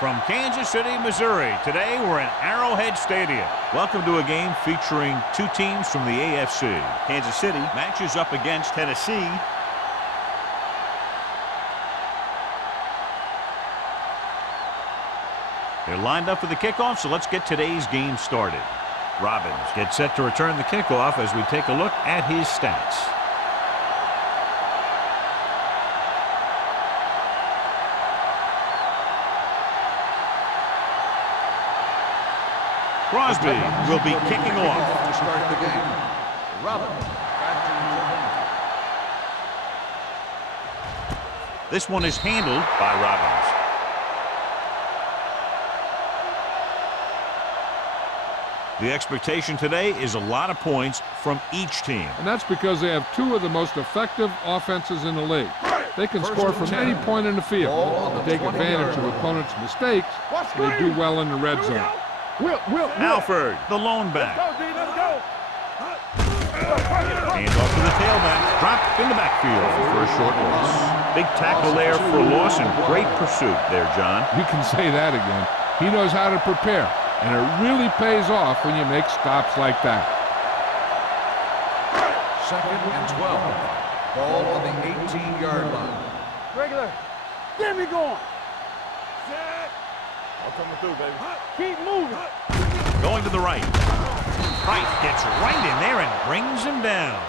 From Kansas City, Missouri, today we're in Arrowhead Stadium. Welcome to a game featuring two teams from the AFC. Kansas City matches up against Tennessee. They're lined up for the kickoff, so let's get today's game started. Robbins gets set to return the kickoff as we take a look at his stats. Crosby will be kicking off to start the game. Robbins. This one is handled by Robbins. The expectation today is a lot of points from each team. And that's because they have two of the most effective offenses in the league. They can score from any point in the field, take advantage of opponents' mistakes, and they do well in the red zone. Alford, the lone back. Let's go. Hands off to the tailback. Dropped in the backfield for a short loss. Big tackle there for a loss and great pursuit there, John. You can say that again. He knows how to prepare, and it really pays off when you make stops like that. 2nd and 12. Ball on the 18-yard line. Regular. Get me going. Set. I'm coming through, baby. Keep moving. Going to the right. Price gets right in there and brings him down.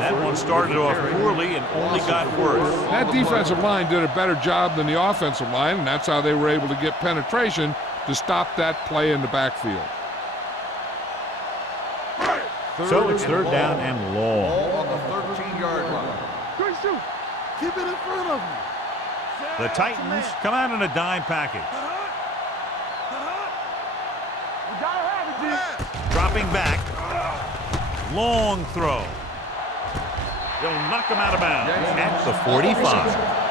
That one started off poorly and only got worse. That defensive line did a better job than the offensive line, and that's how they were able to get penetration to stop that play in the backfield. So it's third down and long. Ball on the 13-yard line. Great shoot. Keep it in front of me. The Titans come out in a dime package. You gotta have it, G. Dropping back. Long throw. They'll knock him out of bounds at the 45.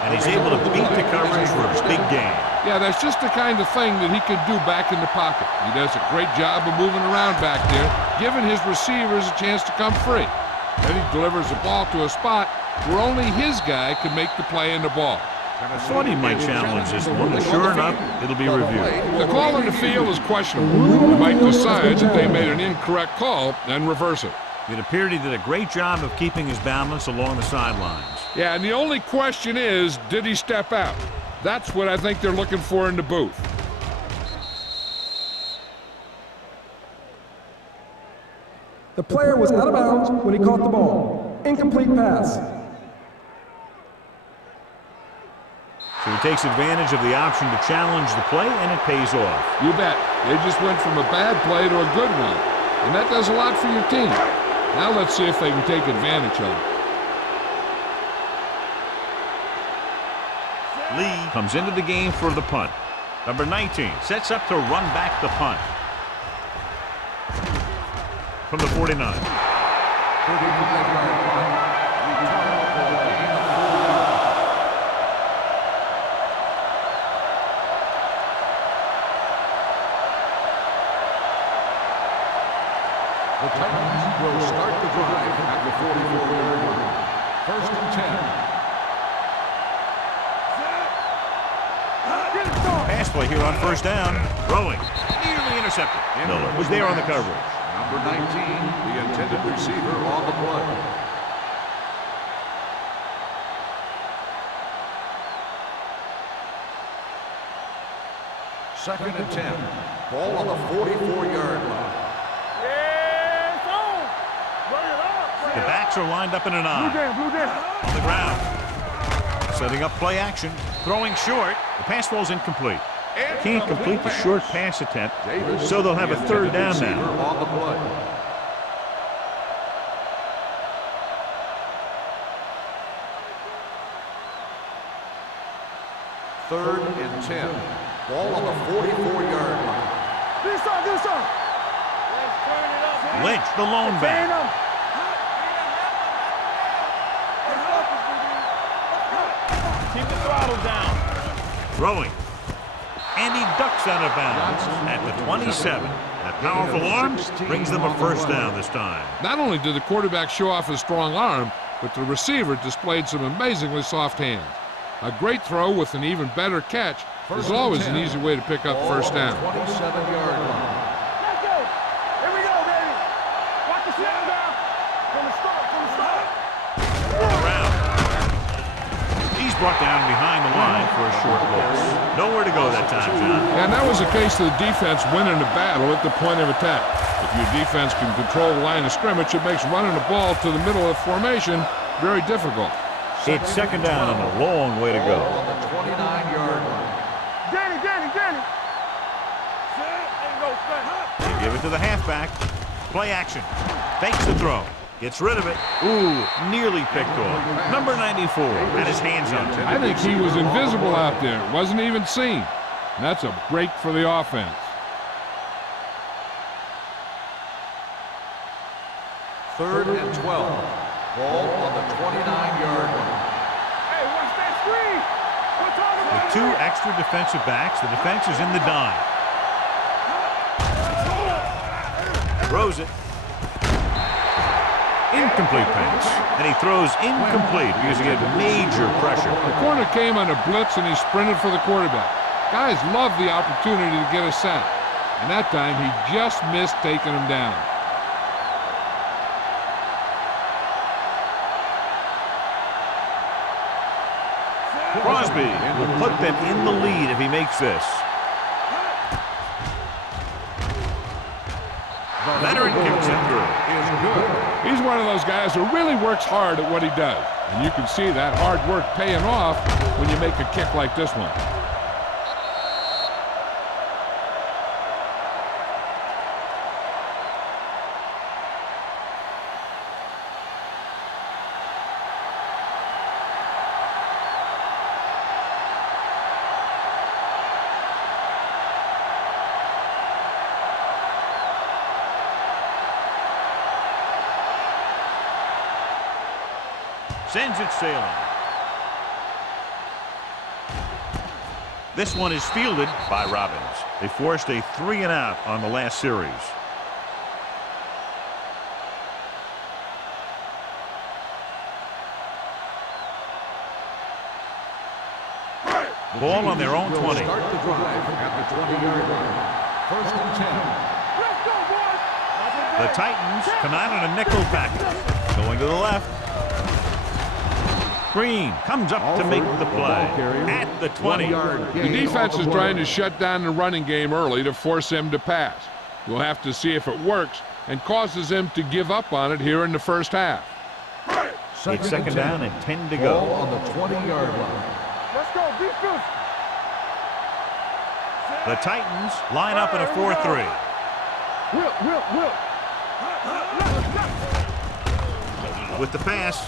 And he's able to beat the coverage for a big gain. Yeah, that's just the kind of thing that he can do back in the pocket. He does a great job of moving around back there, giving his receivers a chance to come free. Then he delivers the ball to a spot where only his guy can make the play in the ball. I thought he might challenge this one, but sure enough, it'll be reviewed. The call in the field is questionable. He might decide that they made an incorrect call and reverse it. It appeared he did a great job of keeping his balance along the sidelines. Yeah, and the only question is, did he step out? That's what I think they're looking for in the booth. The player was out of bounds when he caught the ball. Incomplete pass. So he takes advantage of the option to challenge the play, and it pays off. You bet. They just went from a bad play to a good one. And that does a lot for your team. Now let's see if they can take advantage of it. Lee comes into the game for the punt. Number 19 sets up to run back the punt. From the 49. 35-yard line. Return for the gain of 4. The Titans will start the drive at the 44-yard line. 1st and 10. Pass play here on first down. Throwing. Nearly intercepted. Miller was there on the coverage. Number 19, the intended receiver on the play. Second and 10. Ball on the 44-yard line. Yeah, it's on. Bring it up. The backs are lined up in an Blue eye. down. On the ground. Setting up play action. Throwing short. The pass falls incomplete. Can't complete the short pass attempt, so they'll have a third down now. On the play. Third and 10. Ball on the 44-yard line. This side. Let's turn it up. Lynch, the lone back. Keep the throttle down. Throwing. And he ducks out of bounds at the 27. That powerful arm brings them a first down this time. Not only did the quarterback show off his strong arm, but the receiver displayed some amazingly soft hands. A great throw with an even better catch There's always an easy way to pick up first down. 27-yard line. Let's go. Here we go, baby. Watch the snap now. From the start, from the start. Around. He's brought down behind the line for a short loss. Nowhere to go that time, John. And that was a case of the defense winning the battle at the point of attack. If your defense can control the line of scrimmage, it makes running the ball to the middle of formation very difficult. It's second down and a long way to go. On the 29-yard line. Danny. They give it to the halfback. Play action. Fakes the throw. Gets rid of it. Ooh, nearly picked off. Number 94 had his hands on it. I think he was invisible out there. Wasn't even seen. And that's a break for the offense. Third and 12. Ball on the 29-yard line. Hey, watch that screen. We're talking With about two extra defensive backs, the defense is in the dime. Throws it. Incomplete pass. And he throws incomplete because he had major pressure. The corner came on a blitz and he sprinted for the quarterback. Guys love the opportunity to get a sack. And that time he just missed taking him down. Crosby will put them in the lead if he makes this. Veteran kicks it through. He's one of those guys who really works hard at what he does. And you can see that hard work paying off when you make a kick like this one. Sends it sailing. This one is fielded by Robbins. They forced a 3-and-out on the last series. Ball on their own 20. Start the drive at the 20-yard line. First and 10. The Titans come out in a nickel package. Going to the left. Green comes up to make the play at the 20. The defense is trying to shut down the running game early to force him to pass. We'll have to see if it works and causes him to give up on it here in the first half. It's second down and 10 to go. Ball on the 20-yard line. Let's go, defense. The Titans line up in a 4-3. Will. With the pass,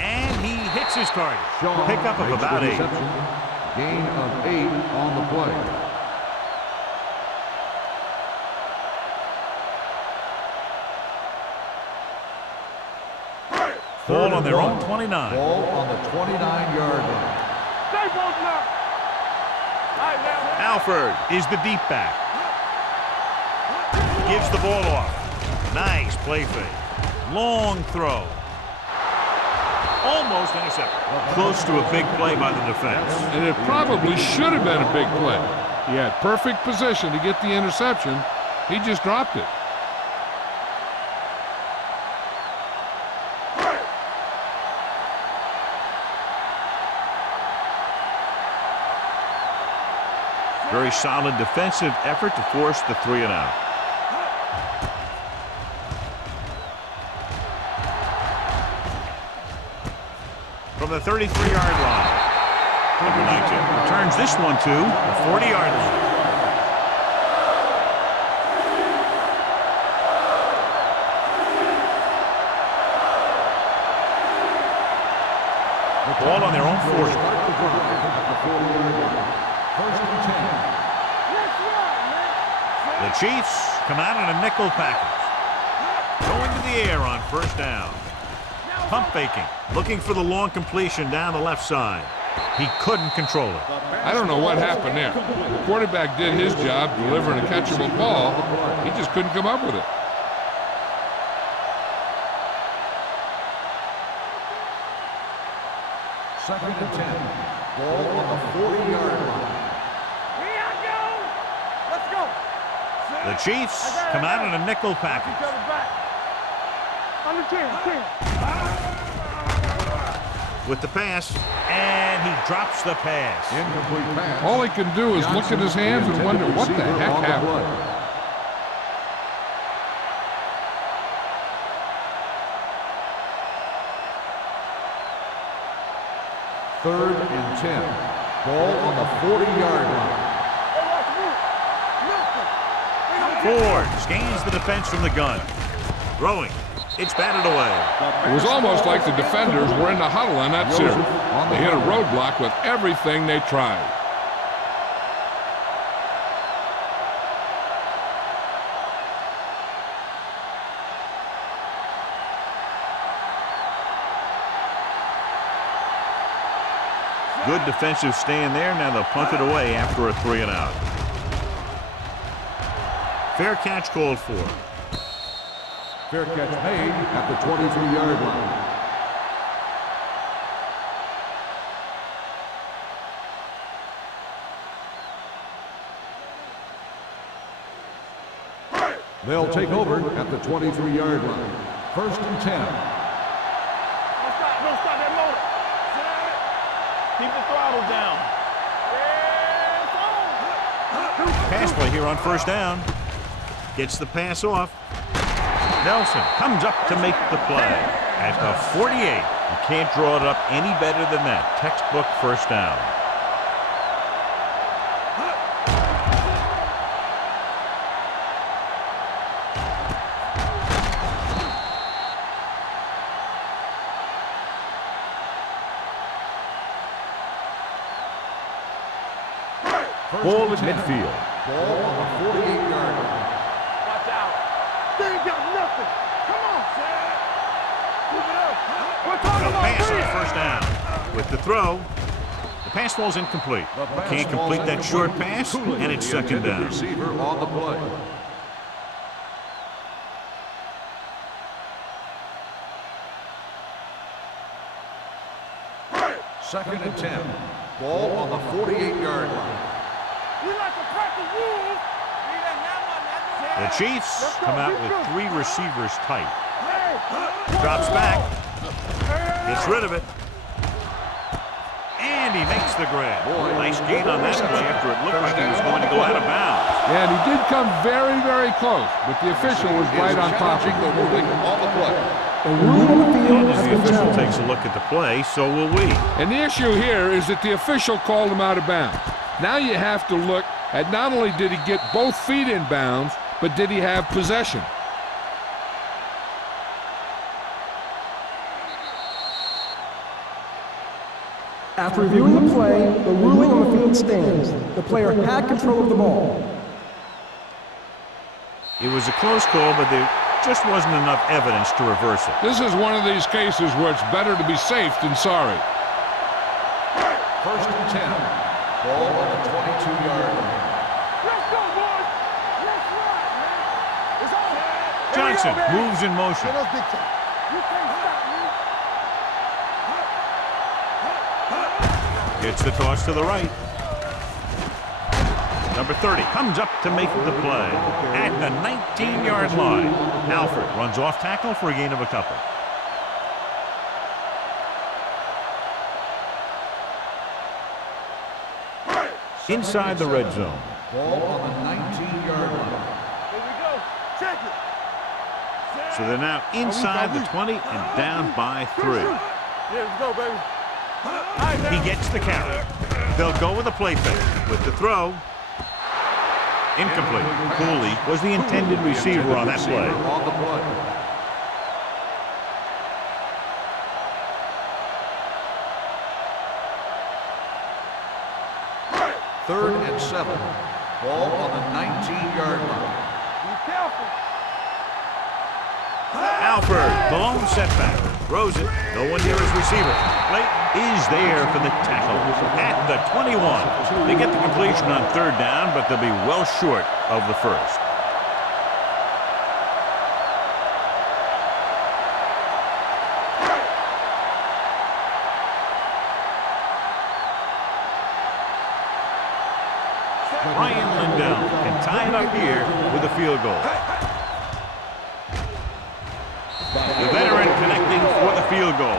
and he hits his target. Pickup of about 8. Gain of 8 on the play. Ball on their own 29. Ball on the 29-yard line. Stay both now. Right now. Alford is the deep back. Gives the ball off. Nice play fake. Long throw. Almost intercepted. Close to a big play by the defense. And it probably should have been a big play. He had perfect position to get the interception. He just dropped it. Very solid defensive effort to force the 3-and-out. From the 33-yard line. Number 19 returns this one to the 40-yard line. The ball on their own 40. First and 10. The Chiefs come out in a nickel package. Going to the air on first down. Pump faking, looking for the long completion down the left side. He couldn't control it. I don't know what happened there. The quarterback did his job delivering a catchable ball. He just couldn't come up with it. Second and 10. Ball on the 40-yard line. The Chiefs come out in a nickel package. Each other back. Under 10. With the pass, and he drops the pass. Incomplete pass. All he can do is look at his hands and wonder what the heck happened. Third and 10. Ball on the 40-yard line. Ford scans the defense from the gun. Throwing. It's batted away. It was almost like the defenders were in the huddle on that series. They hit a roadblock with everything they tried. Good defensive stand there. Now they'll punt it away after a 3-and-out. Fair catch called for. Fair catch made at the 23-yard line. They'll take over at the 23-yard line. First and 10. Don't stop that motor. Keep the throttle down. Pass play here on first down. Gets the pass off. Nelson comes up to make the play. At the 48. You can't draw it up any better than that. Textbook first down. Ball at midfield. Ball on the 48-yard line. Watch out. They ain't got nothing. Come on, Sam. Keep it up. We're talking A about pass three. on first down. With the throw, the pass falls incomplete. Can't complete that short pass, and it's second down. Receiver on the play. Second and 10. Ball on the 48-yard line. We like to practice rules. The Chiefs come out with 3 receivers tight. Drops back. Gets rid of it. And he makes the grab. Nice gain on that play after it looked like he was going to go out of bounds. Yeah, and he did come very, very close, but the official was right on top of Challenging him. the ruling on the play. The ruling on the field As has the been official challenged. takes a look at the play, so will we. And the issue here is that the official called him out of bounds. Now you have to look at not only did he get both feet in bounds, but did he have possession? After reviewing the play, the ruling on the field stands. The player had control of the ball. It was a close call, but there just wasn't enough evidence to reverse it. This is one of these cases where it's better to be safe than sorry. First and 10. Ball on the 22-yard line. Let's go, boys. Let's ride, man. It's on. Johnson moves in motion. You can't stop me. Gets the toss to the right. Number 30 comes up to make the play. At the 19-yard line, Alford runs off tackle for a gain of a couple. Inside the red zone. Ball on the 19-yard line. Here we go. Check it. So they're now inside the 20 and down by 3. Yeah, let's go, baby. He gets the carry. They'll go with a play fake. With the throw, incomplete. Cooley was the intended receiver on that play. On the play. Third and 7. Ball on the 19-yard line. Be careful. Alford, the lone setback. Throws it. No one near his receiver. Clayton is there for the tackle. At the 21. They get the completion on third down, but they'll be well short of the first. Ryan Lindell tie it up here with a field goal. The veteran connecting for the field goal.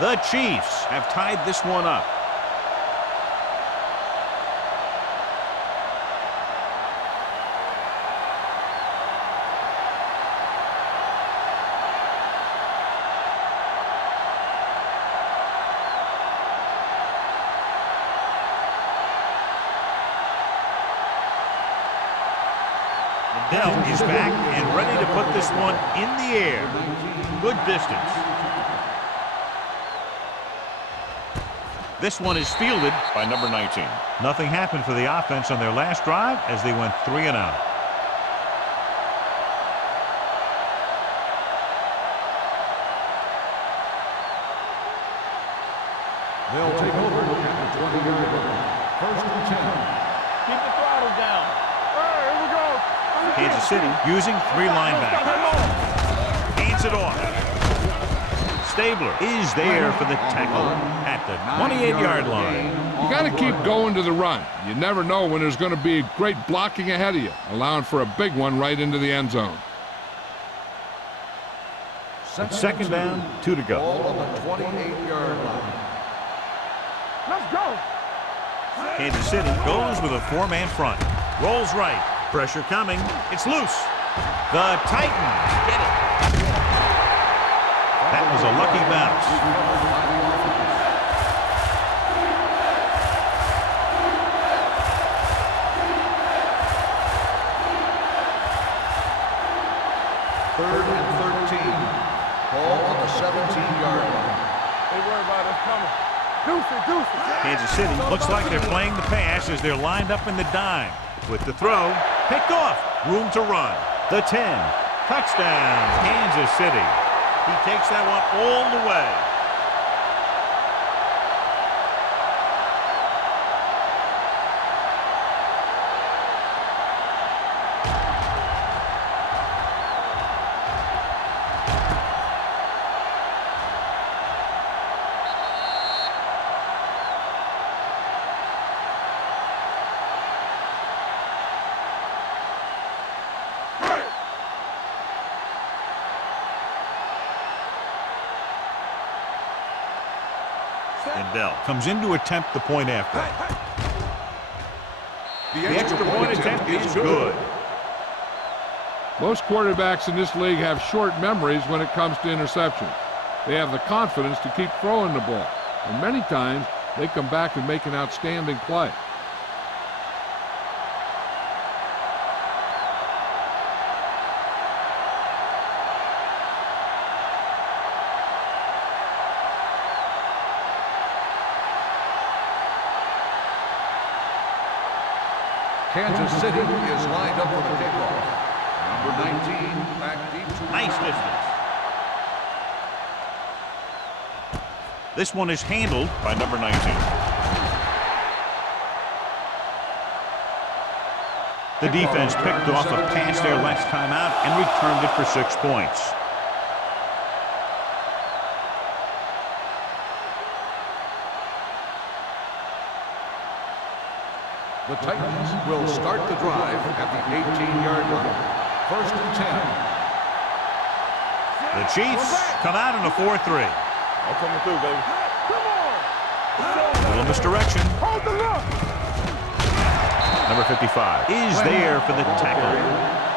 The Chiefs have tied this one up. Dell is back and ready to put this one in the air. Good distance. This one is fielded by number 19. Nothing happened for the offense on their last drive as they went 3 and out. They'll take over at the 20-yard line. First and 10. Keep the throttle down. Here we go. Kansas City using 3 linebackers. Hands it off. Stabler is there for the tackle at the 28-yard line. You got to keep going to the run. You never know when there's going to be great blocking ahead of you, allowing for a big one right into the end zone. It's second down, 2 to go. Ball on the 28-yard line. Let's go. Kansas City goes with a 4-man front. Rolls right. Pressure coming. It's loose. The Titans get it. That was a lucky bounce. Third and 13. Ball on the 17-yard line. They worry about us coming. Deuce. Kansas City looks like they're playing the pass as they're lined up in the dime. With the throw, picked off. Room to run. The 10. Touchdown, Kansas City. He takes that one all the way. And Dell comes in to attempt the point after. The extra point attempt is good. Most quarterbacks in this league have short memories when it comes to interceptions. They have the confidence to keep throwing the ball, and many times they come back and make an outstanding play. Kansas City is lined up for the kickoff. Number 19 back deep to Nice distance. This one is handled by number 19. The defense picked off a pass there last time out and returned it for 6 points. The Titans will start the drive at the 18-yard line. First and 10. The Chiefs come out in a 4-3. I'm coming through, baby. Come on. A little misdirection. Hold the look. Number 55 is there for the tackle.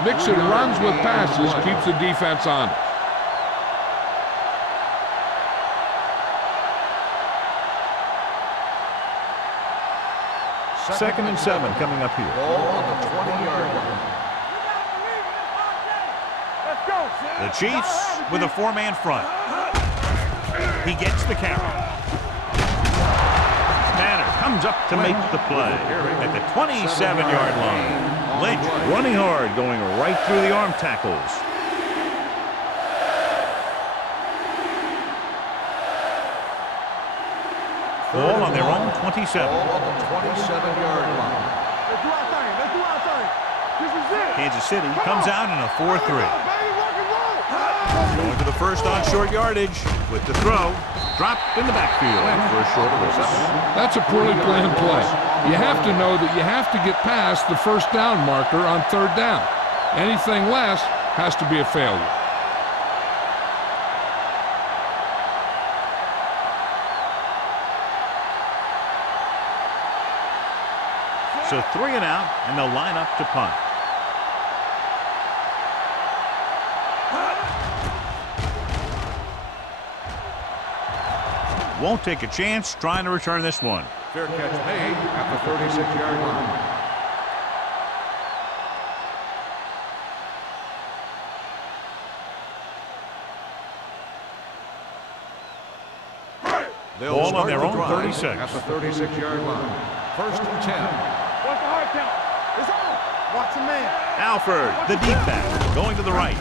Mixing runs with passes keeps the defense honest. Second and 7 coming up here. Ball on the 20-yard line. Let's go. The Chiefs with a 4-man front. He gets the carry. Tanner comes up to make the play at the 27-yard line. Lynch running hard, going right through the arm tackles. Ball on their own 27. Ball on the 27-yard line. Let's do our thing. This is it. Kansas City comes out in a 4-3. Baby, rock and roll. Going to the first on short yardage with the throw. Dropped in the backfield for a short loss. That's a poorly planned play. You have to know that you have to get past the first down marker on third down. Anything less has to be a failure. So 3 and out, and they'll line up to punt. Won't take a chance trying to return this one. Fair catch made at the 36-yard line. They'll Ball on start their the own drive 36. at the 36-yard line. First and 10. What's the hard count? It's on. Watch the man. Alford, the deep back, going to the right.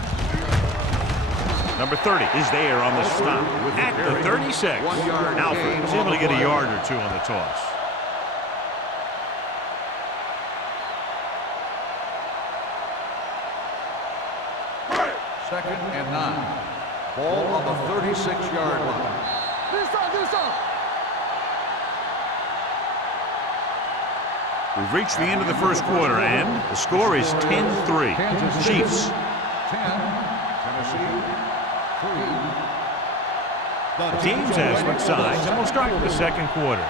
Number 30 is there on the stop at the 36. Alford is able to get a yard or two on the toss. Second and 9. Ball on the 36-yard line. Do something. We've reached the end of the first quarter, and the score is 10-3. Kansas City, Chiefs. 10. Tennessee, 3. The teams have switched sides, and we'll start the second quarter.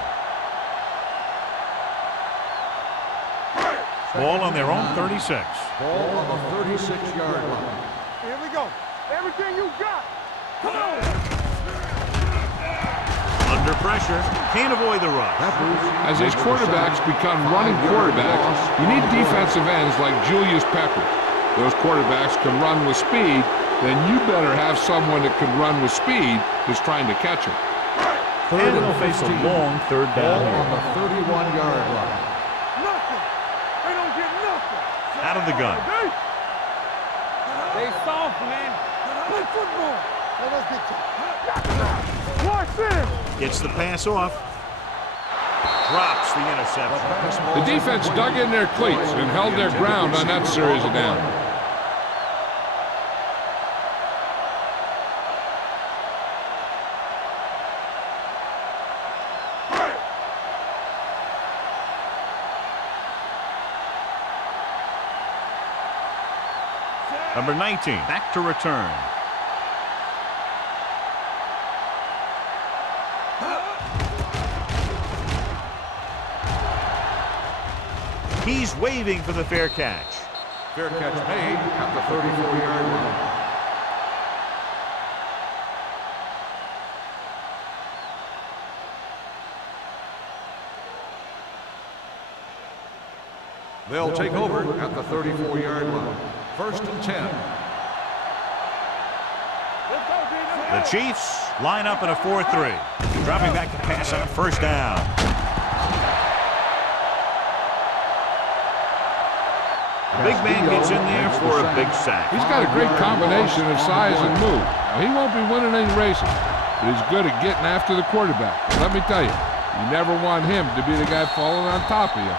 Ball on their own 36. Ball on the 36-yard line. Here we go. Everything you got. Come on. Under pressure, can't avoid the rush. As these quarterbacks become running quarterbacks, you need defensive ends like Julius Peppers. Those quarterbacks can run with speed, then you better have someone that can run with speed who's trying to catch him. And they'll face a long third down Ball on here. the 31-yard line. Nothing. They don't get nothing. Out of the gun. They soft, man. Play football. Let us get you. Watch this. Gets the pass off. Drops the interception. The defense dug in their cleats and held their ground on that series of downs. Number 19, back to return. He's waving for the fair catch. Fair catch made at the 34-yard line. They'll take over at the 34-yard line. First and 10. The Chiefs line up in a 4-3. Dropping back to pass on first down. The big man gets in there for a big sack. He's got a great combination of size and move. Now, he won't be winning any races, but he's good at getting after the quarterback. But let me tell you, you never want him to be the guy falling on top of you.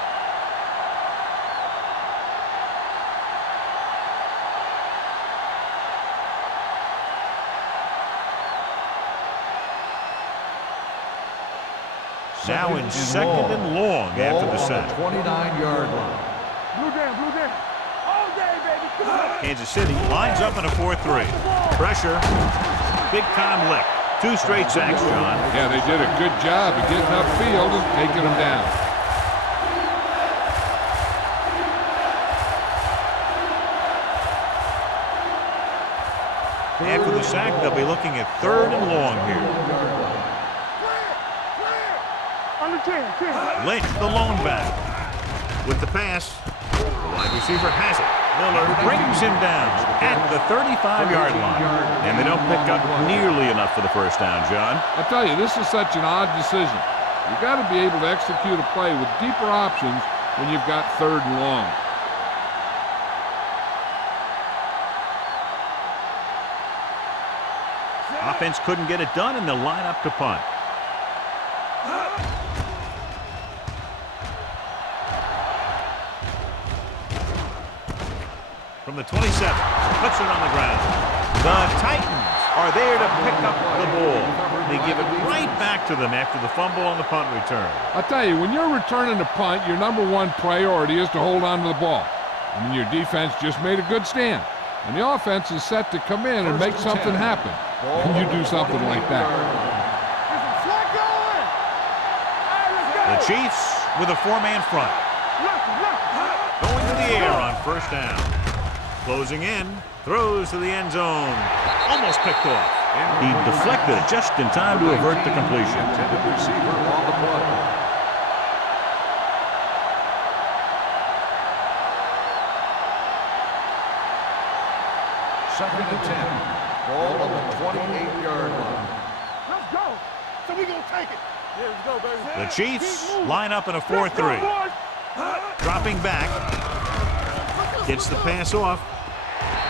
Now in second and long after the sack. 29-yard line. Blue down. All day, baby. Come on. Kansas City lines up in a 4-3. Pressure. Big time lick. 2 straight sacks, John. Yeah, they did a good job of getting upfield and taking him down. After the sack, they'll be looking at third and long here. Under 10. Lynch, the lone back. With the pass, the wide receiver has it. Miller brings him down at the 35-yard line. And they don't pick up nearly enough for the first down, John. I tell you, this is such an odd decision. You've got to be able to execute a play with deeper options when you've got third and long. Offense couldn't get it done, and they'll line up to punt. From the 27, puts it on the ground. The Titans are there to pick up the ball. They give it right back to them after the fumble on the punt return. I'll tell you, when you're returning a punt, your number one priority is to hold on to the ball. I mean, your defense just made a good stand. And the offense is set to come in and make something happen. And you do something like that. The Chiefs with a four-man front. Going to the air on first down. Closing in. Throws to the end zone. Almost picked off. He deflected it just in time to avert the completion. Intended receiver on the play. Second and 10. Ball on the 28-yard line. Let's go. So we gonna take it. Yeah, let's go, baby. The Chiefs line up in a 4-3. Dropping back. Gets the pass off.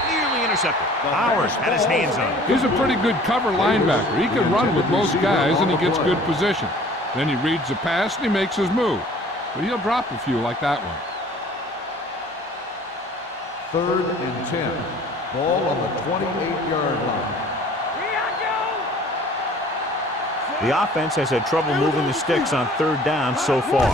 Nearly intercepted. Howard had his hands on it. He's a pretty good cover linebacker. He can run with most guys, and he gets good position. Then he reads the pass, and he makes his move. But he'll drop a few like that one. Third and 10. Ball on the 28-yard line. The offense has had trouble moving the sticks on third down so far.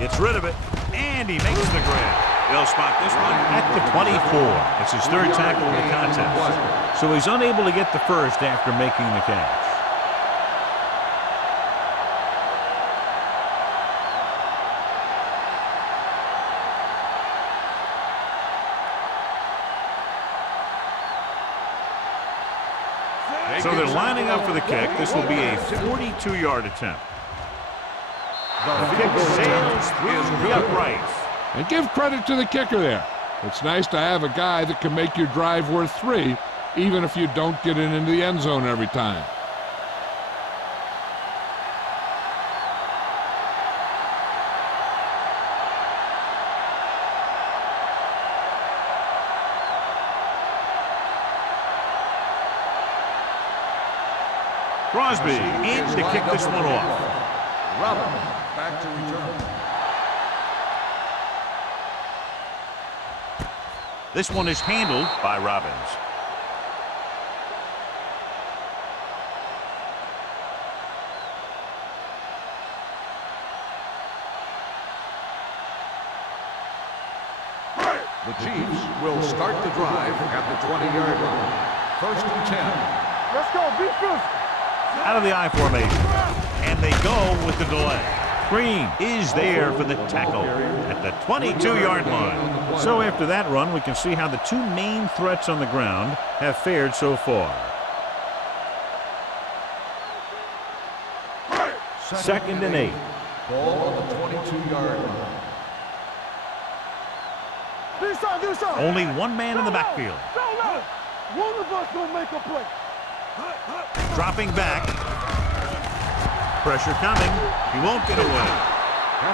Gets rid of it, and he makes the grab. They'll spot this one at the 24. It's his third tackle of the contest. So he's unable to get the first after making the catch. So they're lining up for the kick. This will be a 42-yard attempt. The kick sails through the uprights. And give credit to the kicker there. It's nice to have a guy that can make your drive worth 3, even if you don't get it into the end zone every time. Crosby in to kick this one off. Robin back to return. This one is handled by Robbins. The Chiefs will start the drive at the 20-yard line. First and 10. Let's go. Be physical. Out of the I formation. And they go with the delay. Green is there for the tackle at the 22-yard line. So after that run, we can see how the two main threats on the ground have fared so far. Second and 8. Ball on the 22-yard line. Do something. Only one man in the backfield. One of us gonna make a play. Dropping back. Pressure coming. He won't get away.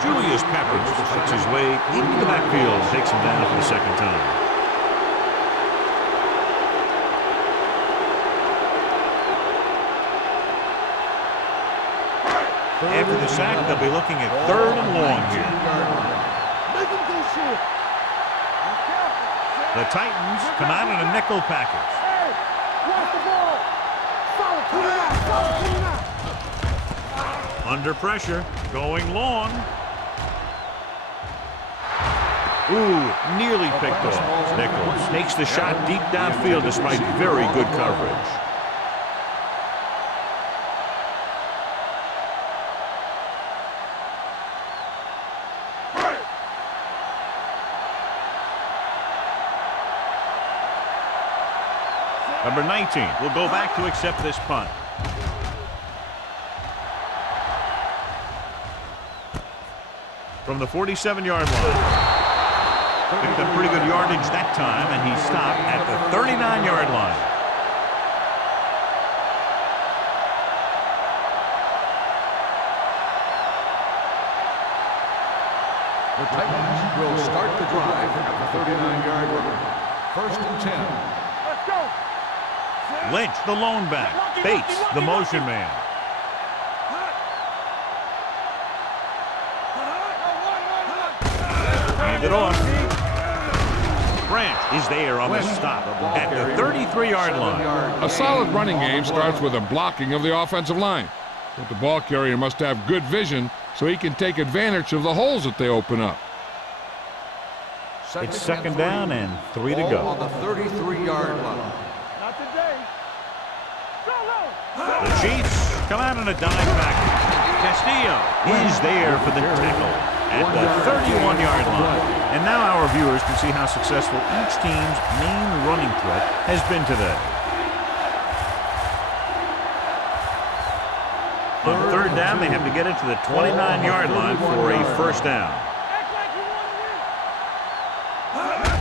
Julius Peppers fights his way into the backfield and takes him down for the second time. After the sack, they'll be looking at third and long here. Make him go short. The Titans come out in a nickel package. Hey, watch the ball. Solid 29. Under pressure, going long. Ooh, nearly picked off. Nichols takes the shot deep downfield despite very good coverage. Number 19 will go back to accept this punt. From the 47-yard line. Picked up pretty good yardage that time, and he stopped at the 39-yard line. The Titans will start the drive at the 39-yard line. First and 10. Let's go. Lynch, the lone back. Bates, the motion man. Hand it off. Branch is there on the stop at the 33-yard line. A solid running game starts with a blocking of the offensive line. But the ball carrier must have good vision so he can take advantage of the holes that they open up. It's second down and 3 to go. On the 33-yard line. Not today. Go, The Chiefs come out in a dime package. Castillo is there for the tackle at the 31-yard line. And now our viewers can see how successful each team's main running threat has been today. On third down, they have to get it to the 29-yard line for a first down.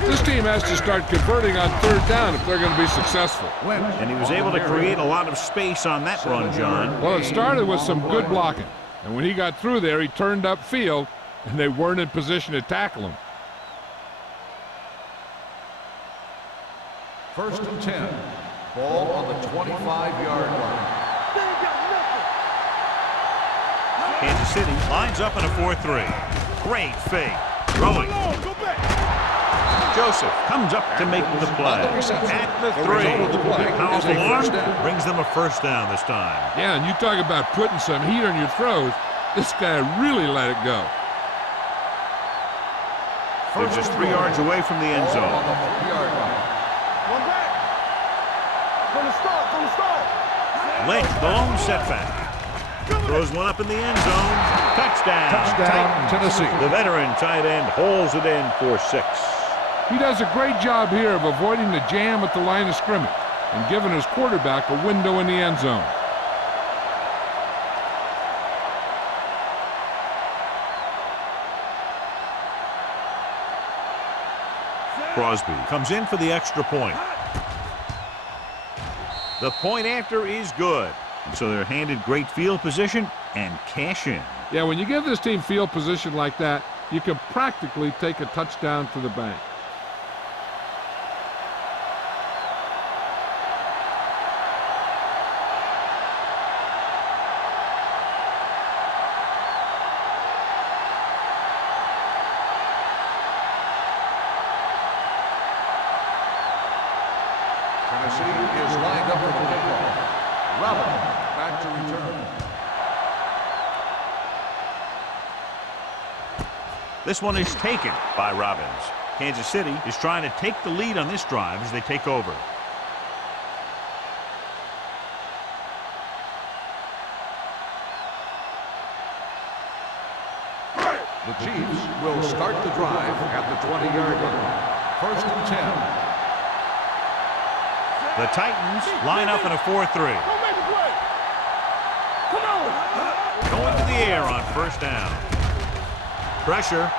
This team has to start converting on third down if they're going to be successful. And he was able to create a lot of space on that run, John. Well, it started with some good blocking. And when he got through there, he turned upfield, and they weren't in position to tackle him. First and 10. Ball on the 25-yard line. Kansas City lines up in a 4-3. Great fake. Throwing. Joseph comes up to make the play. At the 3. Powerful arm brings them a first down this time. Yeah, and you talk about putting some heat on your throws. This guy really let it go. They're just 3 yards away from the end zone. One back. From the start. Lynch, the lone setback. Throws one up in the end zone. Touchdown, Tennessee. The veteran tight end holds it in for 6. He does a great job here of avoiding the jam at the line of scrimmage and giving his quarterback a window in the end zone. Crosby comes in for the extra point. The point after is good. So they're handed great field position and cash in. Yeah, when you give this team field position like that, you can practically take a touchdown to the bank. Tennessee is lined up for the kickoff. Robin back to return. This one is taken by Robbins. Kansas City is trying to take the lead on this drive as they take over. The Chiefs will start the drive at the 20-yard line. First and 10. The Titans line up in a 4-3. Going to the air on first down. Pressure.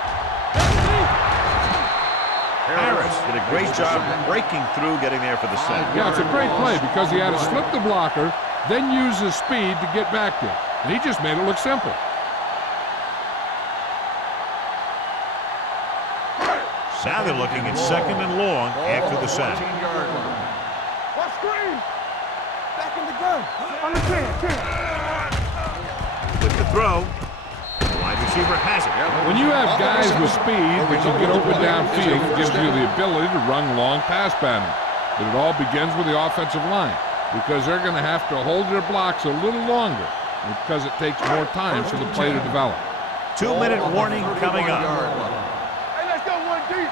Harris did a great job breaking through, getting there for the sack. Yeah, it's a great play because he had to slip the blocker, then use his speed to get back there. And he just made it look simple. Now they're looking at second and long after the sack. What screen? Back in the gun. On the 10. With the throw, the wide receiver has it. When you have guys with speed that you get open downfield, it gives you the ability to run long pass patterns. But it all begins with the offensive line because they're going to have to hold their blocks a little longer because it takes more time for the play to develop. 2-minute warning coming up. Hey, let's go one deep.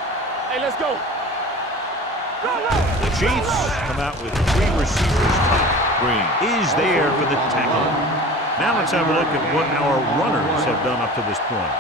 Hey, let's go. The Chiefs come out with 3 receivers tight. Green is there for the tackle. Now let's have a look at what our runners have done up to this point.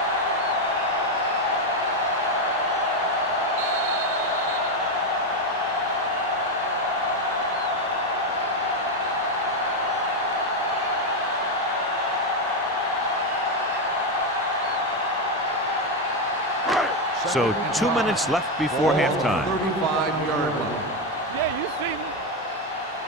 So 2 minutes left before halftime. 35-yard line. Yeah, you see me.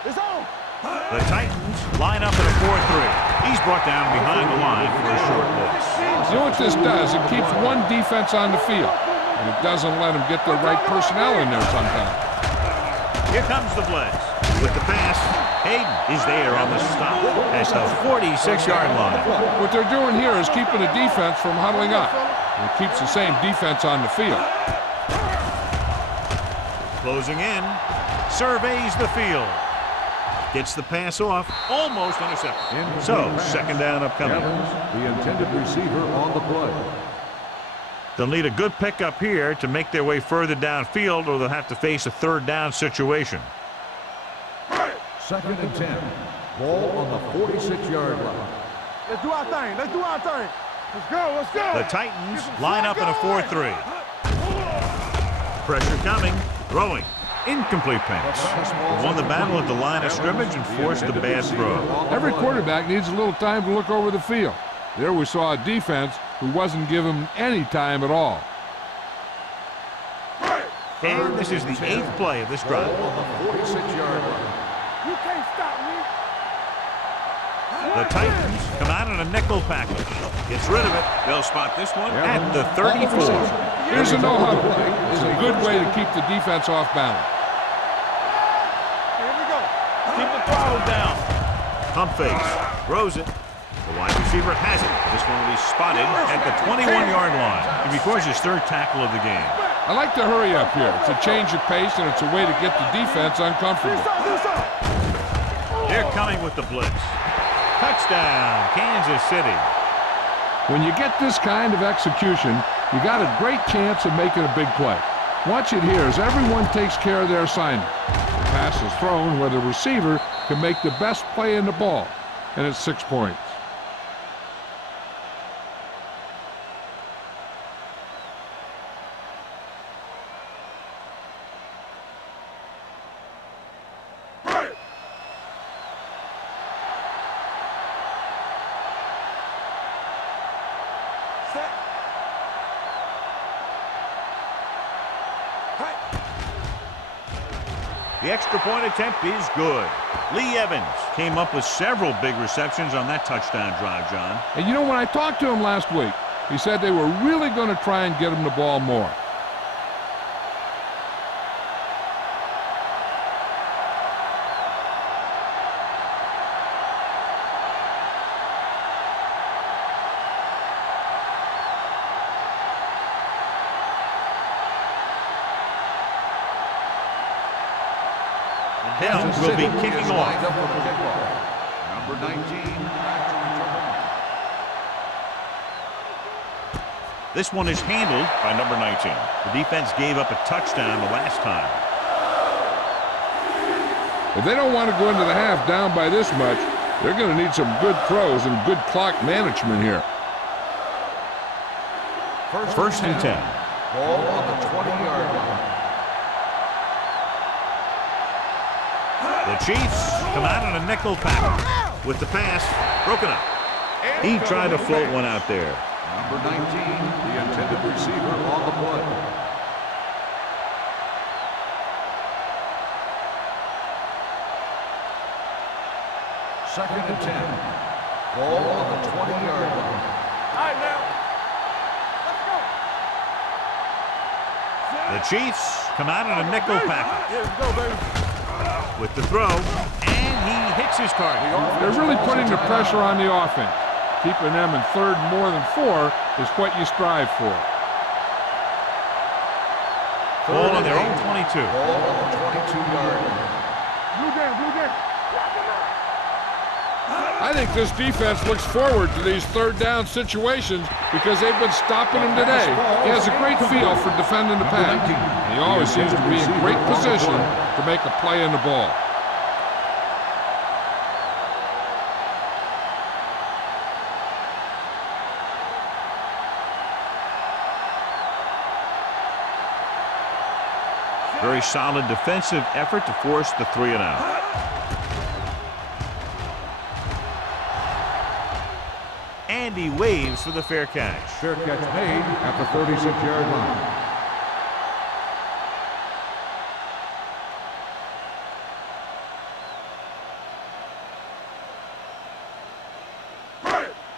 It's on. The Titans line up in a 4-3. He's brought down behind the line for a short loss. You know what this does? It keeps one defense on the field, and it doesn't let them get the right personnel in there sometimes. Here comes the blitz. With the pass, Hayden is there on the stop at the 46-yard line. What they're doing here is keeping the defense from huddling up. And it keeps the same defense on the field. Closing in. Surveys the field. Gets the pass off. Almost intercepted. So, second down upcoming. Evans, the intended receiver on the play. They'll need a good pickup here to make their way further downfield, or they'll have to face a third down situation. 2nd and 10. Ball on the 46-yard line. Let's do our thing. Let's do our thing. Let's go. Let's go. The Titans line up in a 4-3. Pressure coming. Throwing. Incomplete pass. Won the battle at the line of scrimmage and forced the bad throw. Every quarterback needs a little time to look over the field. There we saw a defense who wasn't given any time at all. And this is the 8th play of this drive. Ball on the 46-yard line. You can't stop me. The Titans come out in a nickel package. Gets rid of it. They'll spot this one at the 34. Here's a no-huddle play. It's a good way to keep the defense off balance. Here we go. Keep the throttle down. Pump fake. Throws it. The wide receiver has it. This one will be spotted at the 21-yard line. He records his 3rd tackle of the game. I like to hurry up here. It's a change of pace, and it's a way to get the defense uncomfortable. They're coming with the blitz. Touchdown, Kansas City. When you get this kind of execution, you got a great chance of making a big play. Watch it here as everyone takes care of their assignment. The pass is thrown where the receiver can make the best play in the ball, and it's 6 points. The extra point attempt is good. Lee Evans came up with several big receptions on that touchdown drive, John. And you know, when I talked to him last week, he said they were really going to try and get him the ball more. Helms will be kicking off. Lined up for the kickoff. Number 19. This one is handled by number 19. The defense gave up a touchdown the last time. If they don't want to go into the half down by this much, they're going to need some good throws and good clock management here. First and 10. Ball on the 20-yard line. The Chiefs come out in a nickel package with the pass broken up. He tried to float one out there. Number 19, the intended receiver on the play. Second and 10. Ball on the 20-yard line. All right, now. Let's go. The Chiefs come out in a nickel package Yeah, let's go, baby. with the throw, and he hits his target. They're really putting the pressure on the offense. Keeping them in third more than 4 is what you strive for. Ball on their own 22. Ball on the 22-yard line. Blue game, blue game. I think this defense looks forward to these third down situations because they've been stopping him today. He has a great feel for defending the pass. And he always seems to be in great position to make a play in the ball. Very solid defensive effort to force the 3 and out. And he waves for the fair catch. Fair catch made at the 36-yard line.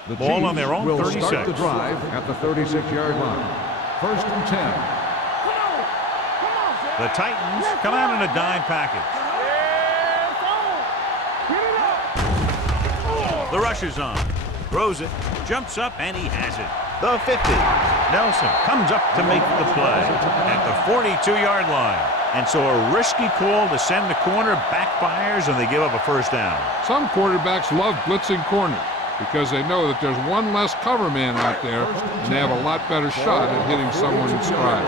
The Ball on Chiefs their own will 36. start the drive at the 36-yard line. First and 10. The Titans come out in a dime package. The rush is on. Throws it, jumps up, and he has it. The 50. Nelson comes up to make the play at the 42-yard line. And so a risky call to send the corner backfires, and they give up a first down. Some quarterbacks love blitzing corners because they know that there's one less cover man out there, and they have a lot better shot at hitting someone in stride.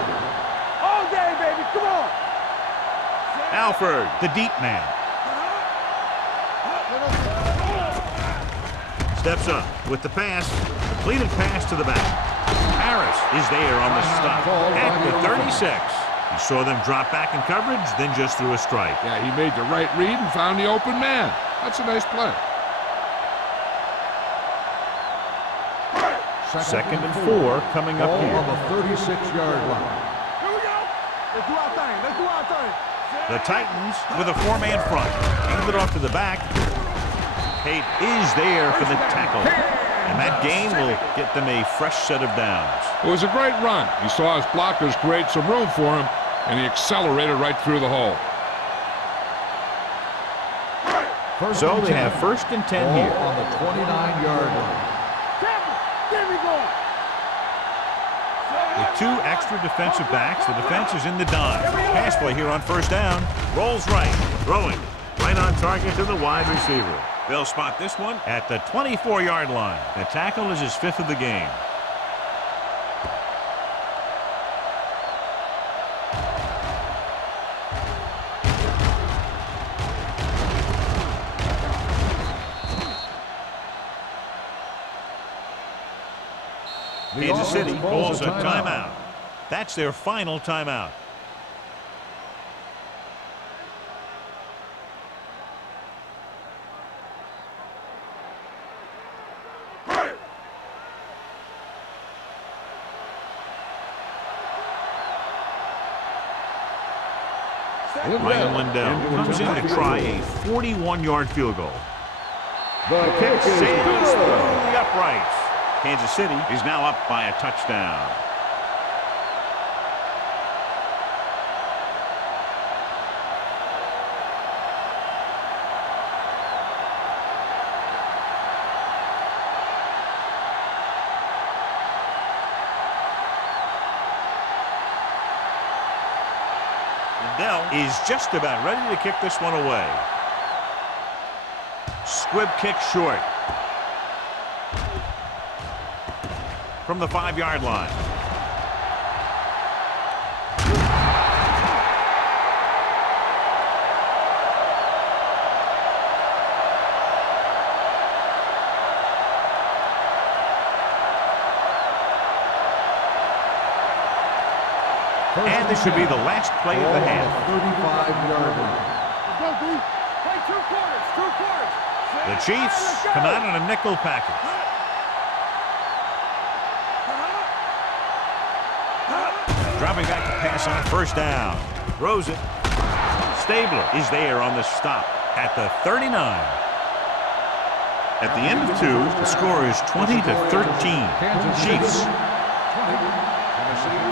All day, baby, come on. Alford, the deep man. Steps up with the pass. Completed pass to the back. Harris is there on the stop at the 36. He saw them drop back in coverage, then just threw a strike. Yeah, he made the right read and found the open man. That's a nice play. Second and 4 coming up here. On the 36-yard line. Here we go. Let's do our thing. Let's do our thing. The Titans with a 4-man front. Hand it off to the back. Kate is there for the tackle. And that gain will get them a fresh set of downs. It was a great run. He saw his blockers create some room for him, and he accelerated right through the hole. So they have first and 10 here. On the 29-yard line. There we go. With 2 extra defensive backs, the defense is in the dime. Pass play here on first down. Rolls right. Throwing. Right on target to the wide receiver. They'll spot this one at the 24-yard line. The tackle is his 5th of the game. Kansas City calls a timeout. That's their final timeout. Ryan Lindell comes in to try a 41-yard field goal. The kick sails through the uprights. Kansas City is now up by a touchdown. Lindell is just about ready to kick this one away. Squib kick short. From the 5-yard line. And this should be the last play of the half. 35-yard line. Let's go, D. Play 2 quarters. 2 quarters. The Chiefs come out in a nickel package. Dropping back to pass on first down. Throws it. Stabler is there on the stop at the 39. At the end of 2, the score is 20-13. Chiefs. 20, Tennessee,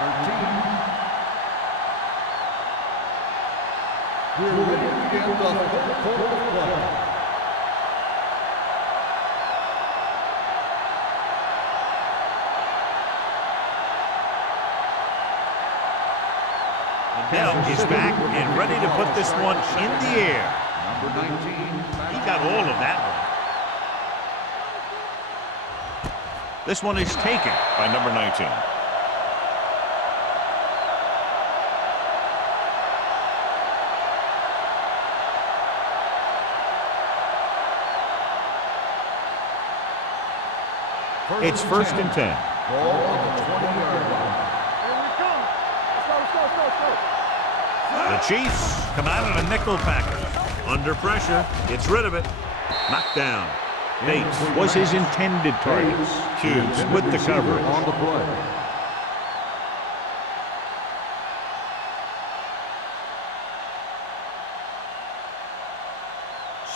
13. We're ready to begin the third quarter of play. Lindell is back and ready to put this one in the air. Number 19. He got all of that one. This one is taken by number 19. It's first and 10. Ball on the 20-yard line. Here we come. Let's go. The Chiefs come out in a nickel package. Under pressure, gets rid of it. Knocked down. Bates was his intended target. Hughes with the coverage. On the play.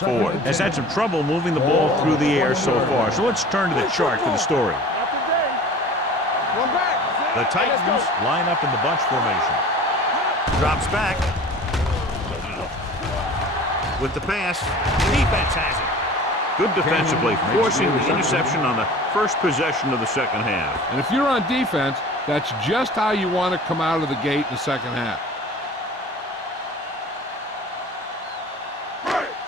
Ford has had some trouble moving the ball through the air so far, so let's turn to the chart for the story. The Titans line up in the bunch formation. Drops back. With the pass, defense has it. Good defensively, forcing the interception on the first possession of the second half. And if you're on defense, that's just how you want to come out of the gate in the second half.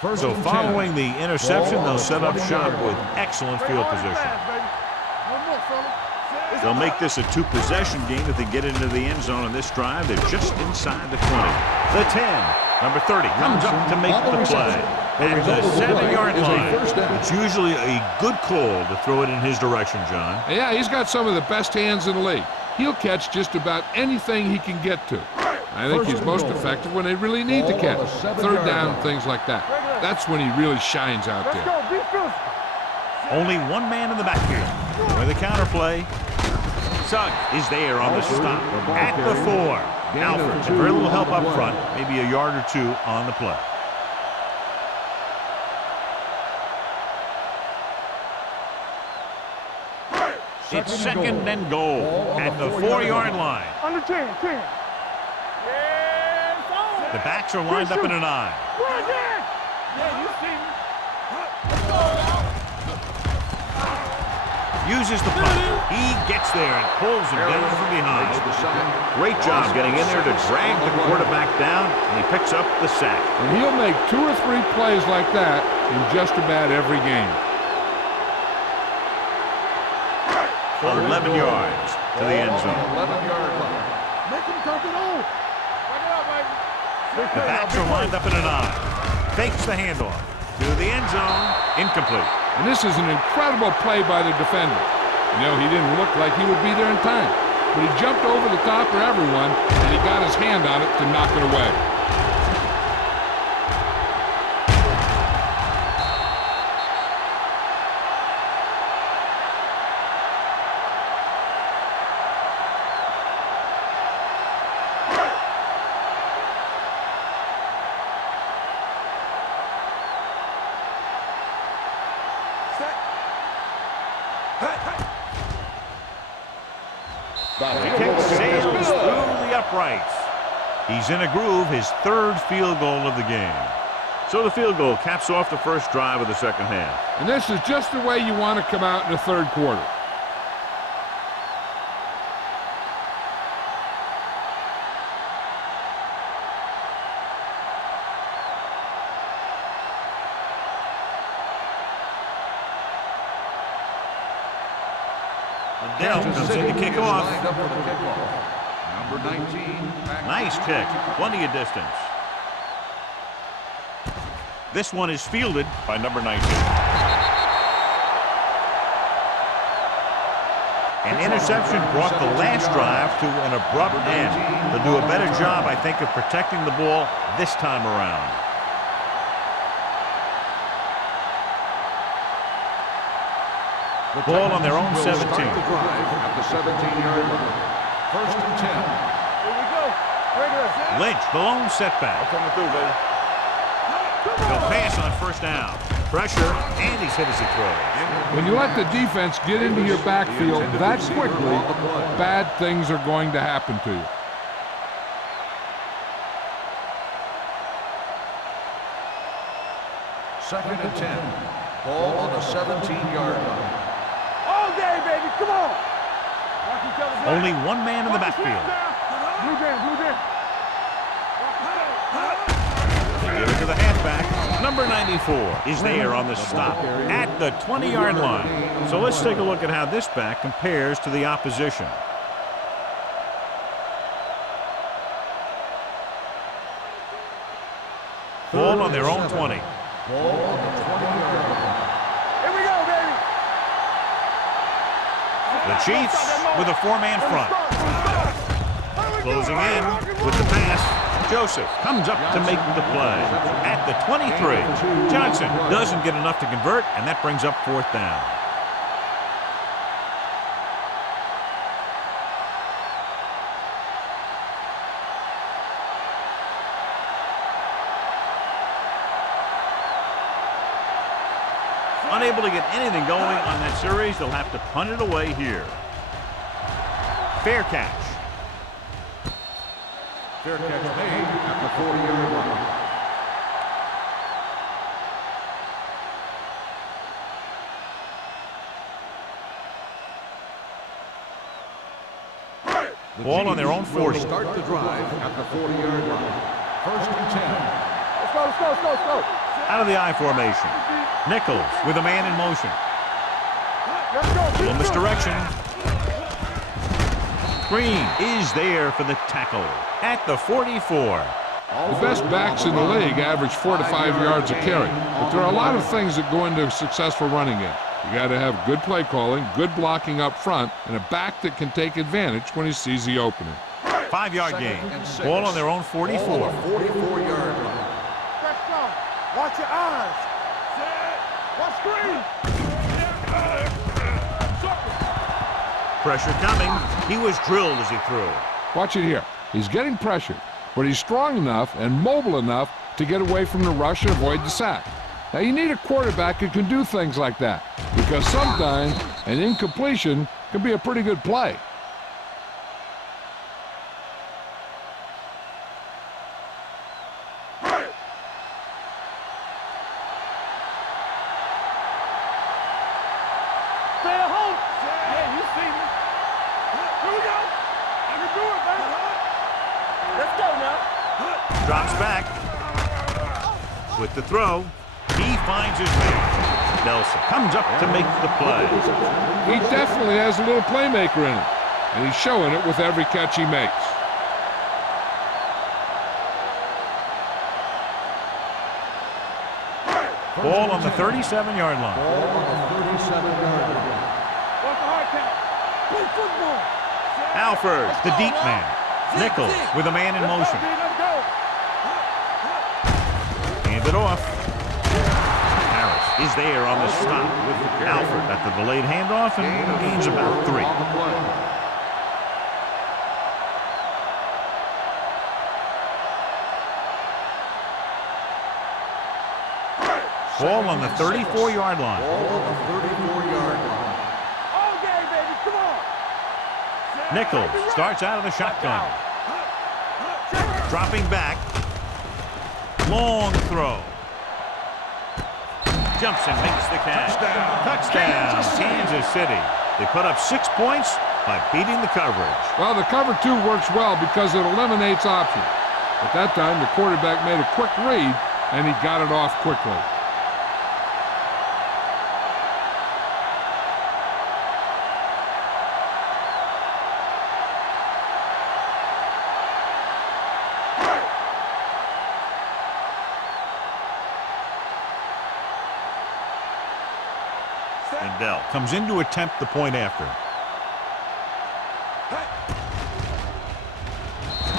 First So and 10. following the interception, Ball on they'll the set up 20-yard shop with line. excellent field position. One more, fella. They'll make this a two-possession game if they get into the end zone on this drive. They're just inside the 20. The 10, number 30, comes up to make the play. At the 7-yard line. It's usually a good call to throw it in his direction, John. Yeah, he's got some of the best hands in the league. He'll catch just about anything he can get to. I think he's most effective when they really need to catch. Third down, things like that. That's when he really shines out Let's there. go. Be physical. Only one man in the backfield. With the counterplay. Suggs is there on the stop. At the 4. Alford, and very little help up front. Maybe a yard or two on the play. It's second and goal at the 4-yard line. Under 10. The backs are lined up in an I. Run again. Yeah, you see me. Uses the punt. He gets there and pulls him down from behind. Great job getting in there to drag the quarterback down, and he picks up the sack. And he'll make 2 or 3 plays like that in just about every game. 11 yards to the end zone. 11-yard line. Make him come it on. The backs are lined up in an I. Fakes the handoff to the end zone. Incomplete. And this is an incredible play by the defender. You know, he didn't look like he would be there in time. But he jumped over the top of everyone, and he got his hand on it to knock it away. The kick sails through the uprights. He's in a groove, his 3rd field goal of the game. So the field goal caps off the first drive of the second half. And this is just the way you want to come out in the 3rd quarter. Dell comes in to kick off. Lined up for the kickoff. Number 19. Nice kick. Plenty of distance. This one is fielded by number 19. An interception brought the last drive to an abrupt end. They'll do a better job, I think, of protecting the ball this time around. Ball on their own 17. Start the drive at the 17-yard line. First and 10. Here we go. Regular. Lynch, the lone setback. Coming through, baby. He'll pass on first down. Pressure, and he's hit as he throws. When you let the defense get into your backfield that quickly, bad things are going to happen to you. Second and 10. Ball on the 17-yard line. All day, baby. Come on. Watch each other back. Only one man in the backfield. Blue jam. They give it to the halfback. Number 94 is there on the stop at the 20-yard line. So let's take a look at how this back compares to the opposition. Ball on their own 20. Ball on the 20-yard line. Here we go, baby. The Chiefs with a 4-man front. Closing in with the pass. Joseph comes up to make the play at the 23. Johnson doesn't get enough to convert, and that brings up 4th down. Unable to get anything going on that series, they'll have to punt it away here. Fair catch. Fair catch made at the 40-yard line. Ball on their own 40. Start the drive at the 40-yard line. First and 10. Let's go. Out of the I formation. Nichols with a man in motion. Little misdirection. Green is there for the tackle at the 44. The best backs in the league average 4 to 5 yards a carry. But there are a lot of things that go into a successful running game. You got to have good play calling, good blocking up front, and a back that can take advantage when he sees the opening. 5-yard gain. Ball on their own 44. 44-yard line. Let's go. Watch your eyes. Watch screen. Pressure coming. He was drilled as he threw. Watch it here. He's getting pressured, but he's strong enough and mobile enough to get away from the rush and avoid the sack. Now, you need a quarterback who can do things like that, because sometimes an incompletion can be a pretty good play. Stay at home. Yeah, you see me. Here we go. I can do it, man. Let's go now. Drops back. With the throw, he finds his man. Nelson comes up to make the play. He definitely has a little playmaker in him, and he's showing it with every catch he makes. Ball on the 37-yard line. Ball on the 37-yard line. What's the hard count? Play football. Alford, the deep man. Nichols with a man in motion. Let's go. Hand it off. Harris is there on the stop with Alford at the delayed handoff and gains about 3. On the play. Ball on the 34-yard line. Ball on the 34-yard line. All game, baby. Come on. Nichols starts out of the shotgun. Dropping back. Long throw. Jumps and makes the catch. Touchdown, Kansas City. They put up 6 points by beating the coverage. Well, the cover 2 works well because it eliminates options. At that time, the quarterback made a quick read, and he got it off quickly. And Dell comes in to attempt the point after.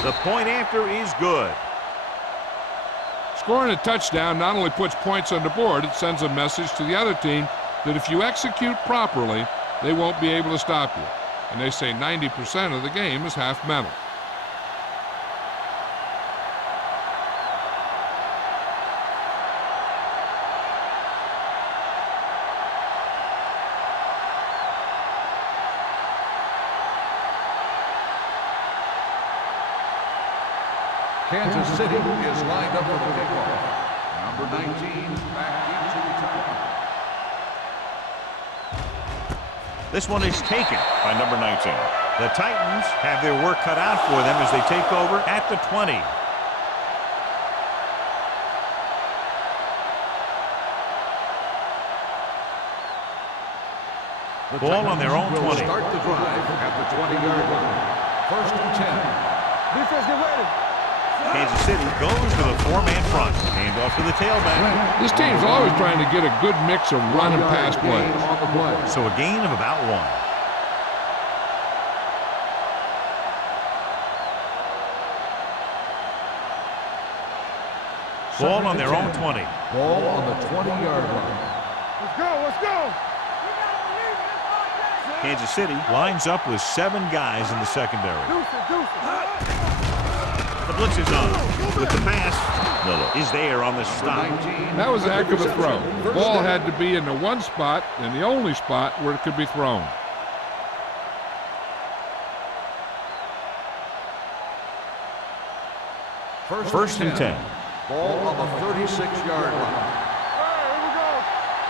The point after is good. Scoring a touchdown not only puts points on the board, it sends a message to the other team that if you execute properly, they won't be able to stop you. And they say 90% of the game is half mental. Kansas City is lined up for the kickoff. Number 19 back into return. This one is taken by number 19. The Titans have their work cut out for them as they take over at the 20. Ball on their own 20. Start the drive at the 20-yard line. 1st and 10. Defense, get ready. Kansas City goes to the 4-man front. Hand off to the tailback. This team's always trying to get a good mix of run and pass plays. On the play. So a gain of about 1. Ball on their own 20. Ball on the 20-yard line. Let's go. Let's go. Kansas City lines up with 7 guys in the secondary. Deuce it. The blitz is on. With the pass, Miller is there on the stop. That was a heck of a throw. The ball had to be in the one spot and the only spot where it could be thrown. First and 10. Ball on the 36-yard line. Here we go.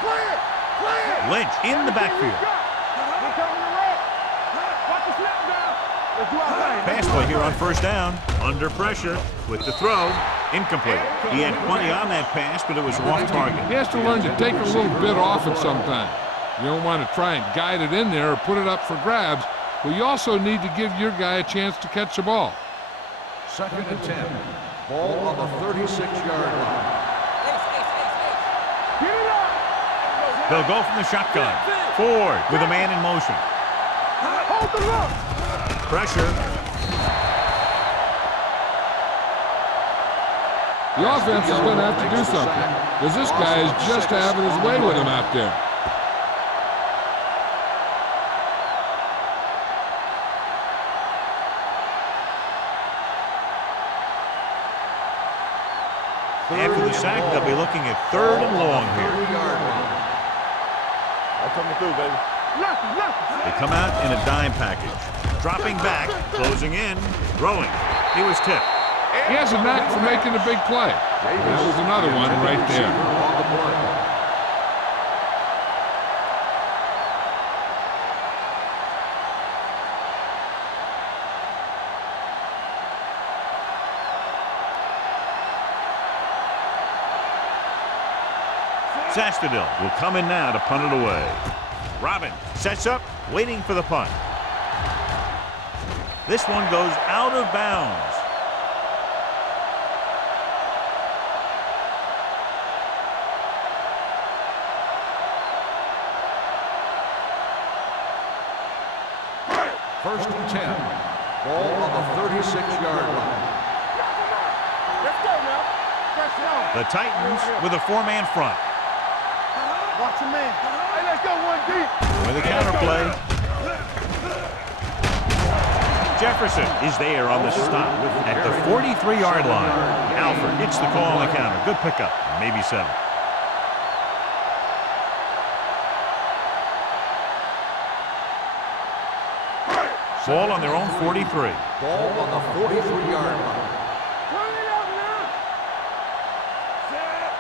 Play it. Play it. Lynch in the backfield. We're coming to red. Watch the snap down. Let's do our thing. Pass play here on first down. Under pressure with the throw. Incomplete. He had plenty on that pass, but it was off target. He has to learn to take a little bit off it sometime. You don't want to try and guide it in there or put it up for grabs, but you also need to give your guy a chance to catch the ball. 2nd and 10. Ball on the 36-yard line. They'll go from the shotgun. Ford with a man in motion. Hold the look. Pressure. The offense is going to have to do something, because this guy is just having his way with him out there. After the sack, they'll be looking at 3rd and long here. I'm coming through, baby. They come out in a dime package. Dropping back, closing in, throwing. He was tipped. He has a knack for making a big play. That was another one right there. Sastadil will come in now to punt it away. Robin sets up, waiting for the punt. This one goes out of bounds. First and 10. Ball on the 36-yard line. Let's go now. Press it on. The Titans with a 4-man front. Watch your man. Hey, let's go one deep. With a counterplay. Jefferson is there on the stop at the 43-yard line. Alford gets the call on the counter. Good pickup. Maybe 7. Ball on their own 43. Ball on the 43-yard line. Turn it up now. Set.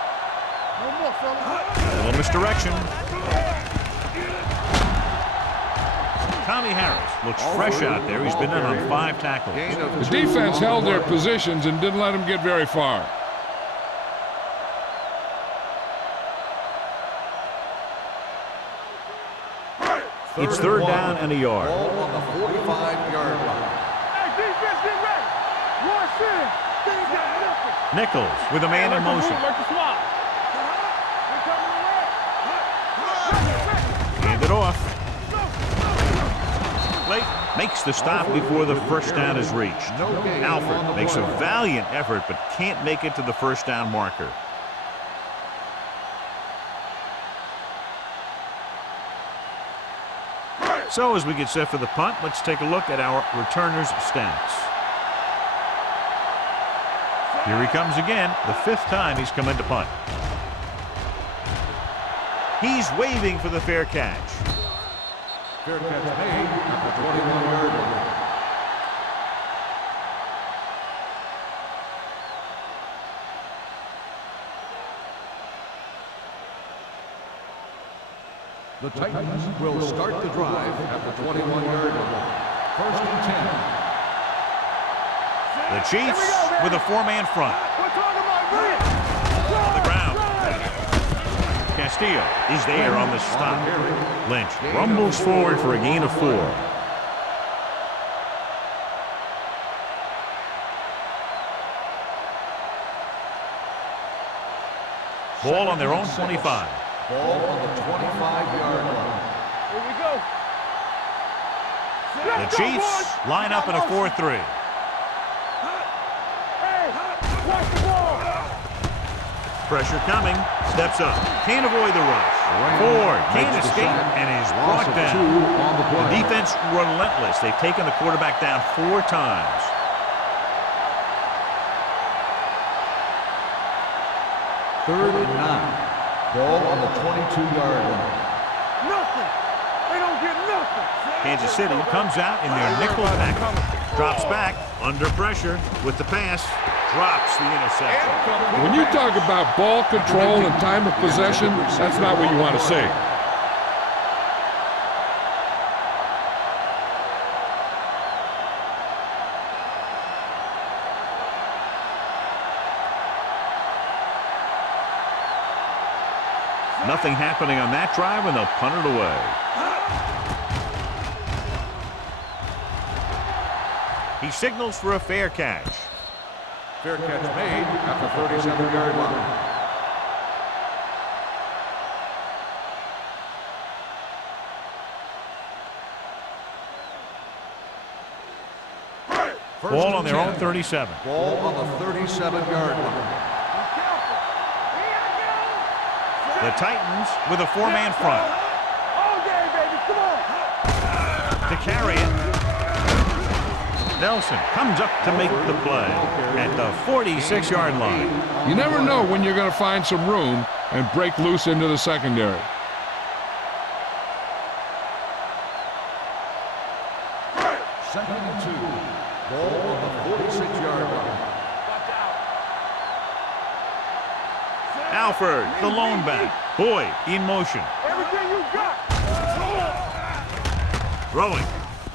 One more, fella. A little misdirection. Tommy Harris looks fresh out there. He's been in on 5 tackles. The defense held their positions and didn't let them get very far. It's 3rd down and a yard. Ball on the 45-yard line. Hey, defense, get ready. One sin. Things got nothing. Nichols with a man in motion. Like the swap. They coming around. Hand it off. Late makes the stop before the first down is reached. Alford makes a valiant effort but can't make it to the first down marker. So as we get set for the punt, let's take a look at our returners' stats. Here he comes again, the 5th time he's come into punt. He's waving for the fair catch. Fair catch made at the 21-yard line. The Titans will start the drive at the 21-yard line. First and 10. The Chiefs with a 4-man front. We're talking about Rhea. On the ground. Castillo is there on the stop. Lynch rumbles forward for a gain of 4. Ball on their own 25. Ball on the 25-yard line. Here we go. The Chiefs line up in a 4-3. Hey, watch the ball. Pressure coming. Steps up. Can't avoid the rush. Ford can't escape and is brought down. The defense relentless. They've taken the quarterback down 4 times. Third and 9. Ball on the 22-yard line. Nothing. They don't get nothing. Kansas City comes out in their nickel package. Drops back under pressure with the pass. Drops the interception. When you talk about ball control and time of possession, that's not what you want to see. Nothing happening on that drive, and they'll punt it away. He signals for a fair catch. Fair catch made at the 37-yard line. Ball on their own 37. Ball on the 37-yard line. The Titans with a four-man front. All day, baby. Come on. To carry it. Nelson comes up to make the play at the 46-yard line. You never know when you're going to find some room and break loose into the secondary. Second and 2. Ball on the 46-yard line. Alford, the lone back. Boyd in motion. Everything you got. Throwing.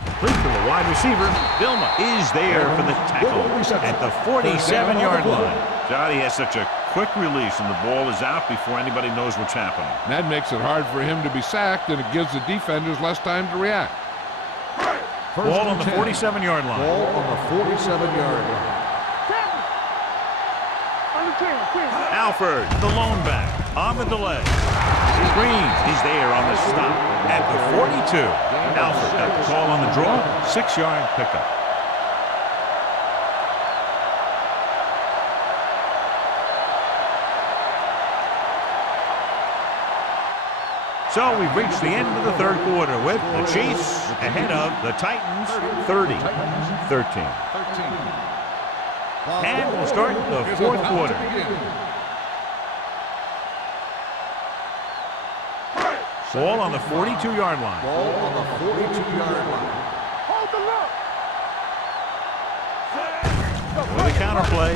Complete to the wide receiver. Vilma is there for the tackle at the 47-yard line. Johnny has such a quick release, and the ball is out before anybody knows what's happening. That makes it hard for him to be sacked, and it gives the defenders less time to react. Ball on the 47-yard line. Ball on the 47-yard line. Alford, the lone back, on the delay. Green is there on the stop at the 42. Alford got the call on the draw, 6-yard pickup. So we've reached the end of the third quarter with the Chiefs ahead of the Titans 30-13. And we'll start the fourth quarter. Ball on the 42-yard line. Ball on the 42-yard line. Hold the look. With a counterplay.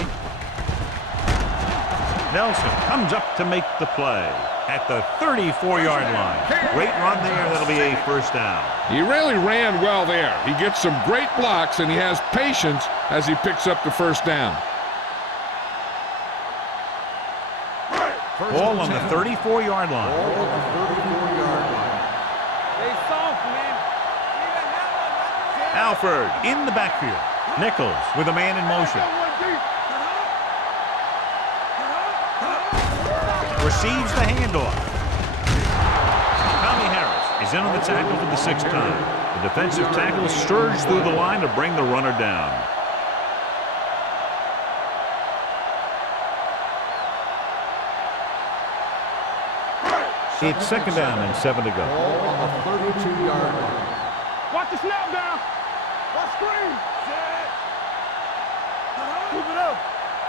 Nelson comes up to make the play at the 34-yard line. Great run there. That'll be a first down. He really ran well there. He gets some great blocks, and he has patience as he picks up the first down. Ball on the 34-yard line. Ball on the 34-yard line. They soft, man. Alford in the backfield. Nichols with a man in motion. Receives the handoff. Tommy Harris is in on the tackle for the 6th time. The defensive tackle surged through the line to bring the runner down. It's 2nd down and 7 to go. Ball on the 32-yard line. Watch the snap down. Watch screen. Keep it up.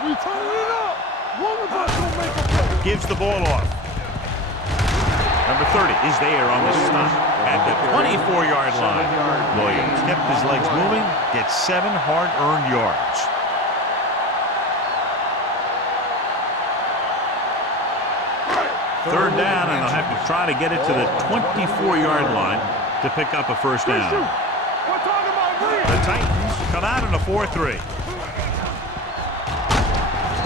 We turn it up. One of us gonna make a play. Gives the ball off. Number 30 is there on the stop at the 24-yard line. Williams kept his legs moving, gets 7 hard-earned yards. Third down, and they'll have to try to get it to the 24-yard line to pick up a first down. The Titans come out in a 4-3.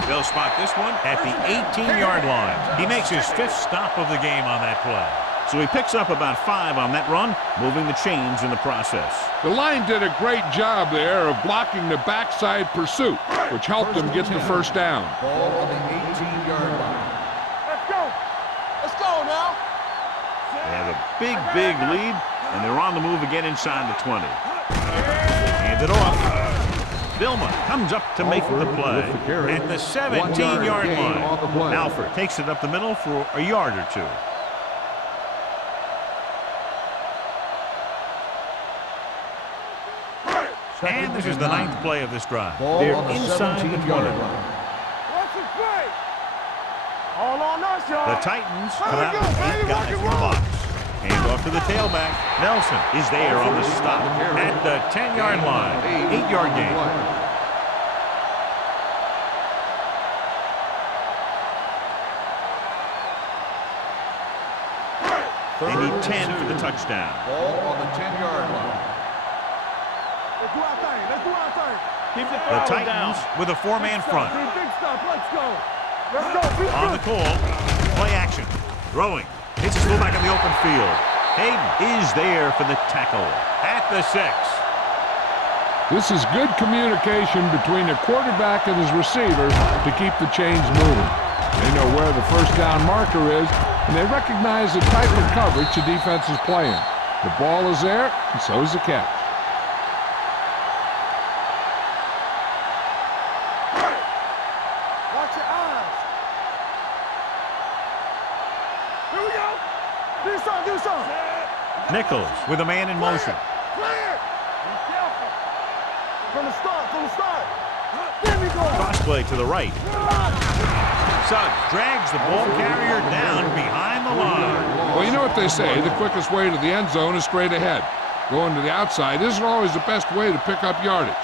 They'll spot this one at the 18-yard line. He makes his 5th stop of the game on that play. So he picks up about 5 on that run, moving the chains in the process. The line did a great job there of blocking the backside pursuit, which helped them get the first down. Ball on the 18-yard line. Let's go. Let's go now. They have a big, big lead, and they're on the move again inside the 20. Hand it off. Vilma comes up to make the play at the 17-yard line. Alford takes it up the middle for a yard or 2. And this is the 9th play of this drive. They're inside the 20. What's the play? All on us, y'all. The Titans come out with 8 guys in the box. Hand off to the tailback. Nelson is there on the stop at the 10-yard line. 8-yard gain. They need 10 for the touchdown. Ball on the 10-yard line. Let's do our thing. Let's do our thing. Keep the The Titans with a 4-man front. Big stuff. Let's go. Let's go. On the call, play action. Throwing. Hits his fullback in the open field. Hayden is there for the tackle at the 6. This is good communication between the quarterback and his receivers to keep the chains moving. They know where the first down marker is, and they recognize the type of coverage the defense is playing. The ball is there, and so is the catch. Watch your eyes. Here we go. Do something, do something. Nichols with a man in motion. Clear. Be careful. From the start. There we go. Cross play to the right. Suggs drags the ball carrier down behind the line. Well, you know what they say, the quickest way to the end zone is straight ahead. Going to the outside isn't always the best way to pick up yardage.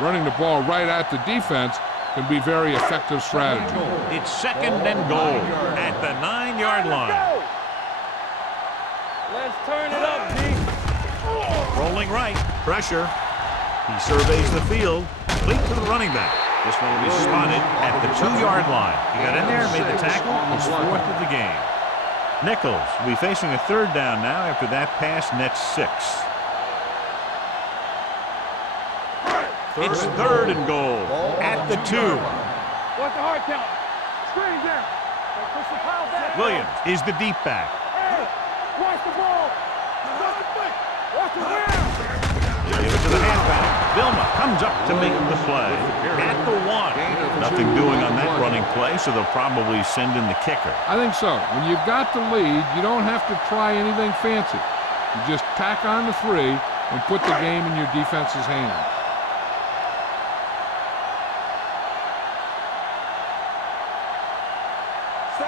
Running the ball right at the defense can be very effective strategy. It's 2nd and goal at the 9-yard line. Let's turn it up, D. Rolling right. Pressure. He surveys the field. Complete to the running back. This one will be spotted at the 2-yard line. He got in there, made the tackle. His 4th of the game. Nichols will be facing a 3rd down now after that pass nets 6. It's 3rd and goal at the 2. Watch the hard count. Screen down. Push the pile back. Williams is the deep back. Hey, watch the ball. Watch the ground. Give it to the halfback. Vilma comes up to make the play at the 1. Nothing doing on that running play, so they'll probably send in the kicker. I think so. When you've got the lead, you don't have to try anything fancy. You just tack on the 3 and put the game in your defense's hands.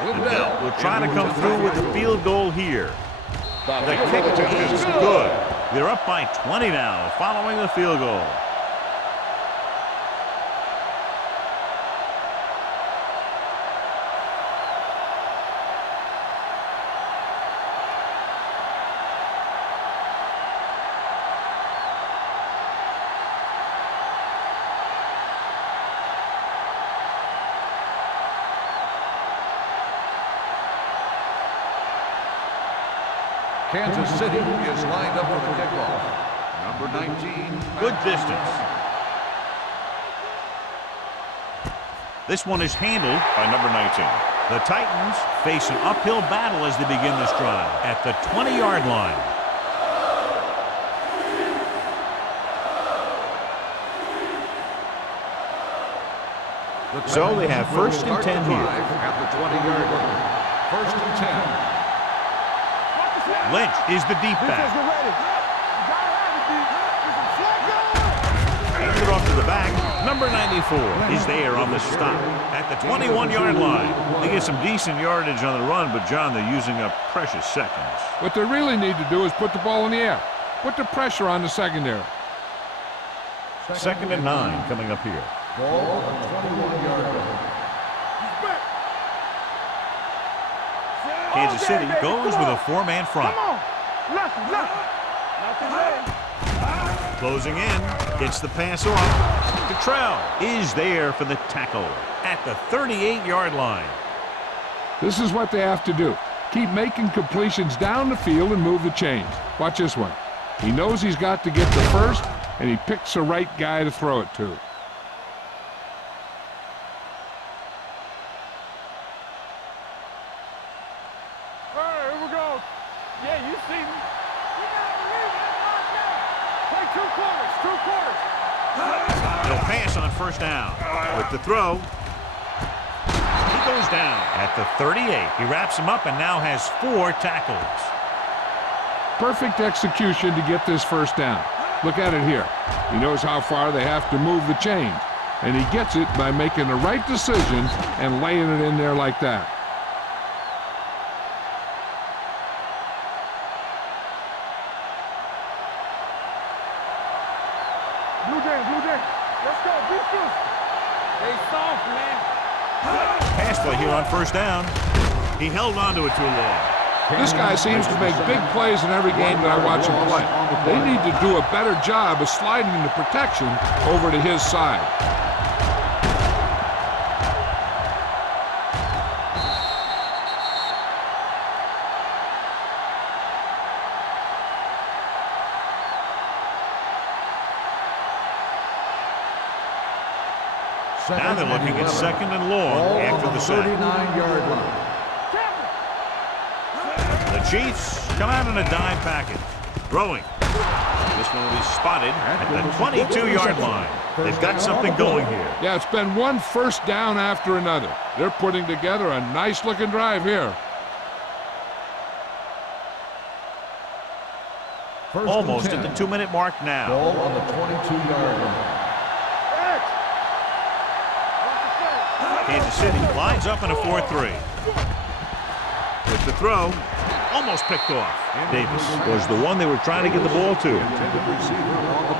Liddell will try to come through with the field goal here. The kick is good. They're up by 20 now following the field goal. Kansas City is lined up for the kickoff. Number 19. Good distance. This one is handled by number 19. The Titans face an uphill battle as they begin this drive at the 20-yard line. So they have 1st and 10 here. At the 20-yard line. 1st and 10. Lynch is the deep back. Hands it off to the back. Number 94 is there on the stop at the 21-yard line. They get some decent yardage on the run, but, John, they're using up precious seconds. What they really need to do is put the ball in the air. Put the pressure on the secondary. 2nd and 9 coming up here. Ball at 21-yard line. Kansas City goes with a 4-man front. Come on. Nothing. Closing in, gets the pass off. Cottrell is there for the tackle at the 38-yard line. This is what they have to do. Keep making completions down the field and move the chains. Watch this one. He knows he's got to get the first, and he picks the right guy to throw it to. He'll pass on 1st down. With the throw. He goes down at the 38. He wraps him up and now has 4 tackles. Perfect execution to get this 1st down. Look at it here. He knows how far they have to move the chains, and he gets it by making the right decision and laying it in there like that. Blue Jay. Let's go. Be first. They soft, man. Pass play here on 1st down. He held on to it too long. This guy seems to make big plays in every game that I watch him play. They need to do a better job of sliding the protection over to his side. Now they're looking at 2nd and long after the sack. 39-yard line. The Chiefs come out in a dime package. Throwing. This one will be spotted at the 22-yard line. They've got something going here. Yeah, it's been one first down after another. They're putting together a nice-looking drive here. Almost at the 2-minute mark now. Ball on the 22-yard line. Kansas City lines up in a 4-3. With the throw, almost picked off. Davis was the one they were trying to get the ball to. Intended receiver on the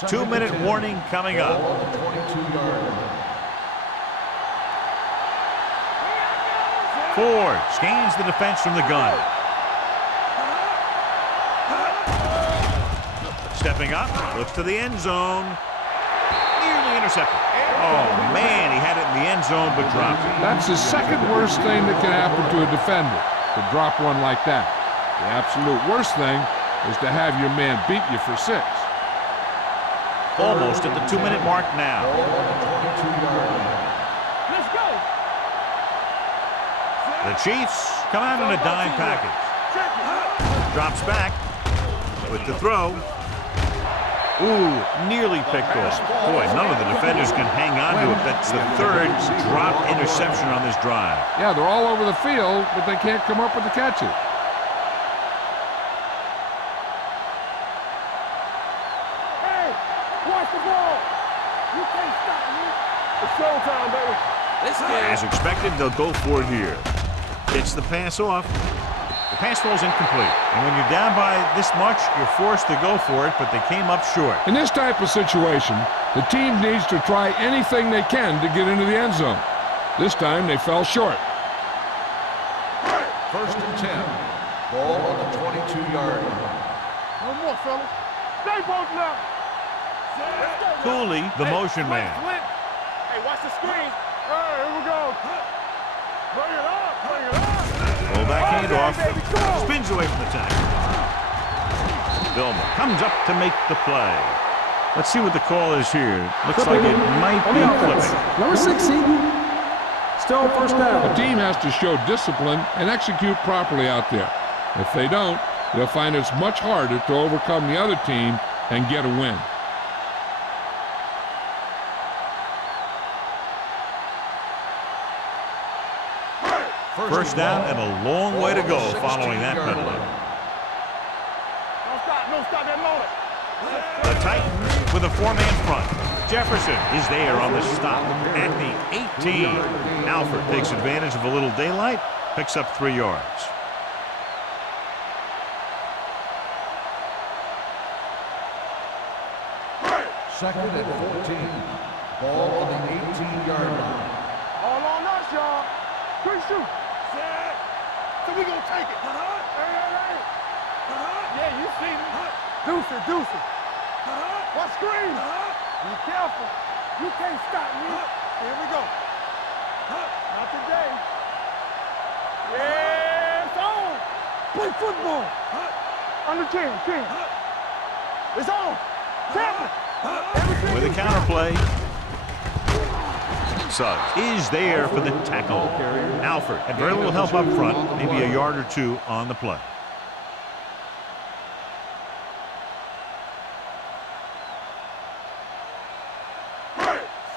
play. Two-minute warning coming Ball up. on the 22-yard line. Ford scans the defense from the gun. Stepping up, looks to the end zone. Nearly intercepted. Oh, man, he had it in the end zone, but dropped it. That's the second worst thing that can happen to a defender, to drop one like that. The absolute worst thing is to have your man beat you for 6. Almost at the 2-minute mark now. Ball on the 22-yard line. Let's go. The Chiefs come out in a dime package. Drops back with the throw. Ooh, nearly picked off. Boy, none of the defenders can hang on to it. That's the 3rd drop interception on this drive. Yeah, they're all over the field, but they can't come up with the catches. Hey, watch the ball. You can't stop me. It's showtime, baby. Let's go. As expected, they'll go for it here. Gets the pass off. The pass falls incomplete. And when you're down by this much, you're forced to go for it, but they came up short. In this type of situation, the team needs to try anything they can to get into the end zone. This time, they fell short. 1st and 10. Ball on the 22-yard line. No more, fellas. Stay both now. Cooley, the motion man. Hey, watch the screen. All right, here we go. Bring it up, bring it up. Full back handoff. Spins away from the tackle. Vilma comes up to make the play. Let's see what the call is here. Looks like it might On be the offense. flipping. Number 60. Still first The down. team has to show discipline and execute properly out there. If they don't, they'll find it's much harder to overcome the other team and get a win. First down and a long way to go following that penalty. Don't stop that motor. The Titans with a 4-man front. Jefferson is there on the stop at the 18. Alford takes advantage of a little daylight, picks up 3 yards. Second and 14. Ball on the 18-yard line. All on us, y'all. Quick shoot. Set. So we gonna take it. Hey. Yeah, you see me. Deuce it. What screen? Be careful. You can't stop me. Here we go. Not today. Yeah, it's on. Play football. Under 10. It's on. Tap. With a counterplay. Suggs is there for the tackle. Alford had very little help up front, maybe a yard or 2 on the play.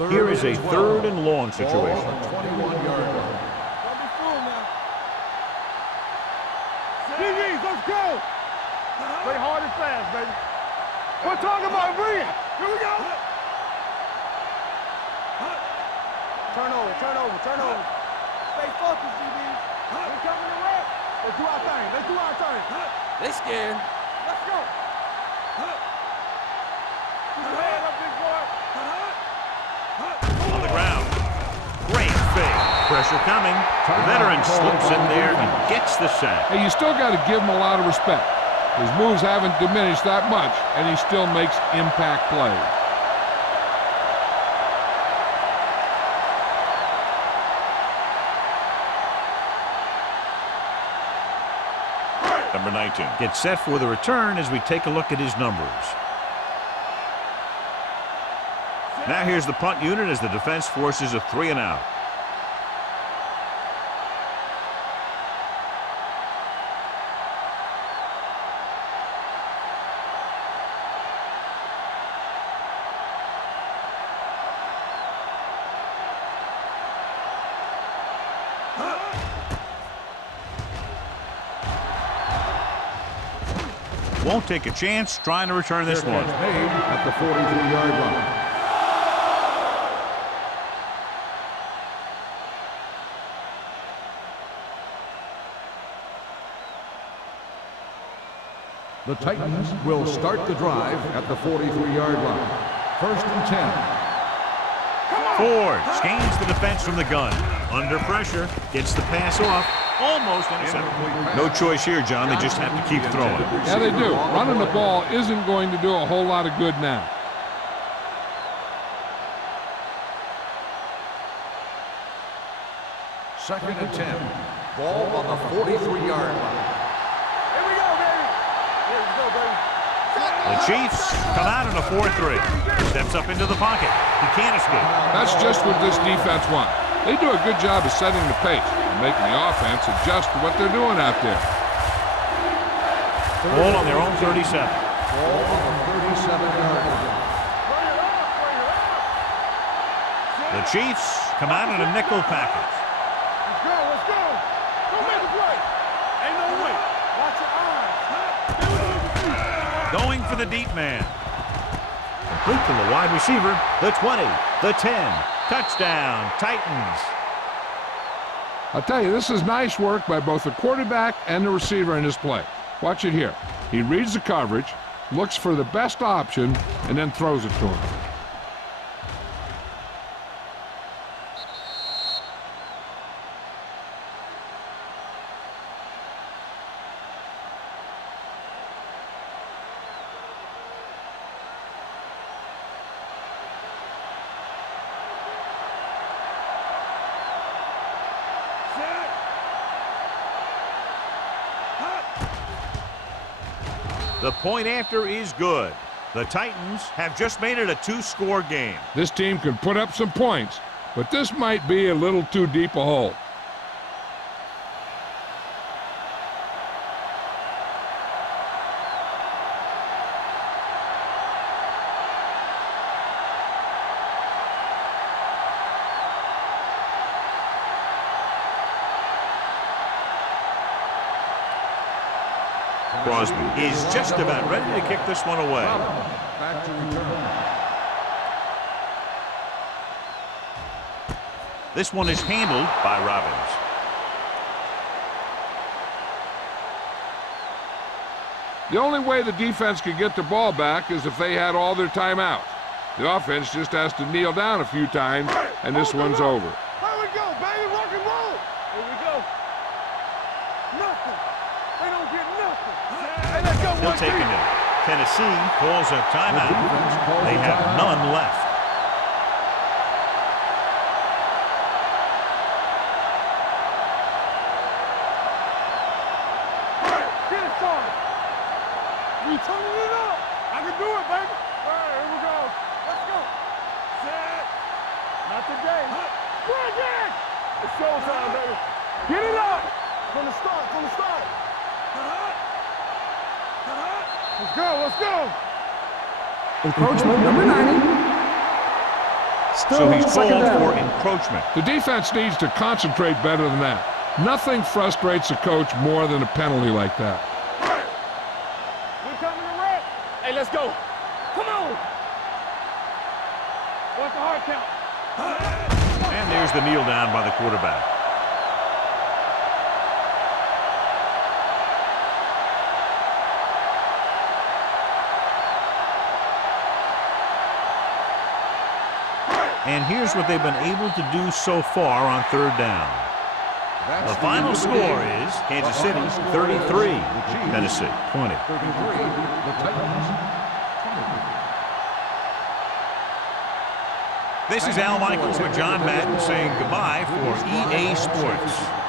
Here is a 3rd and long situation. Ball on the 21-yard line. Don't be fooled now. DBs, let's go. Play hard and fast, baby. We're talking about Brian. Here we go. Turnover. Stay focused, DBs. We're coming to rep. Let's do our thing. They scared. Let's go. Keep your head up, big boy. On the ground. Great fake. Pressure coming. The veteran slips in there and gets the sack. Hey, you still got to give him a lot of respect. His moves haven't diminished that much, and he still makes impact plays. number 19. Gets set for the return as we take a look at his numbers. Now here's the punt unit as the defense forces a 3-and-out. Won't take a chance trying to return this one. Made at the 43-yard line. The Titans will start the drive at the 43-yard line. 1st and 10. Ford scans the defense from the gun. Under pressure, gets the pass off. Almost intercepted. No choice here, John. They just have to keep throwing. Yeah, they do. Running the ball isn't going to do a whole lot of good now. Second and 10. Ball on the 43-yard line. Here we go, baby. Here we go, baby. The Chiefs come out in a 4-3. Steps up into the pocket. He can't escape. That's just what this defense wants. They do a good job of setting the pace and making the offense adjust to what they're doing out there. Ball on their own 37. Ball on the 37-yard line. The Chiefs come out in a nickel package. Let's go, let's go. Go make the play. Ain't no way. Watch your eyes. Going for the deep man. Complete to the wide receiver. The 20. The 10. Touchdown, Titans. I'll tell you, this is nice work by both the quarterback and the receiver in this play. Watch it here. He reads the coverage, looks for the best option, and then throws it to him. The point after is good. The Titans have just made it a 2-score game. This team can put up some points, but this might be a little too deep a hole. Crosby is just about ready to kick this one away. Back to return. This one is handled by Robbins. The only way the defense could get the ball back is if they had all their timeouts. The offense just has to kneel down a few times, and this one's over. Here we go, baby. Rock and roll. Here we go. Nothing. They don't get nothing. Hey, let's go. Still taking it. Tennessee calls a timeout. They have none left. Get it started. We turning it up. I can do it, baby. All right, here we go. Let's go. Set. Not today. Bring it. It's showtime, baby. Get it up. From the start, from the start. Let's go, let's go. Encroachment number 90. Still So he's second called down. for encroachment. The defense needs to concentrate better than that. Nothing frustrates a coach more than a penalty like that. We're coming to wreck. Hey, let's go. Come on. What's the hard count? And there's the kneel down by the quarterback. And here's what they've been able to do so far on third down. The final score is Kansas City 33, Tennessee 20. 33, the Titans 20. This is Al Michaels with John Madden saying goodbye for EA Sports.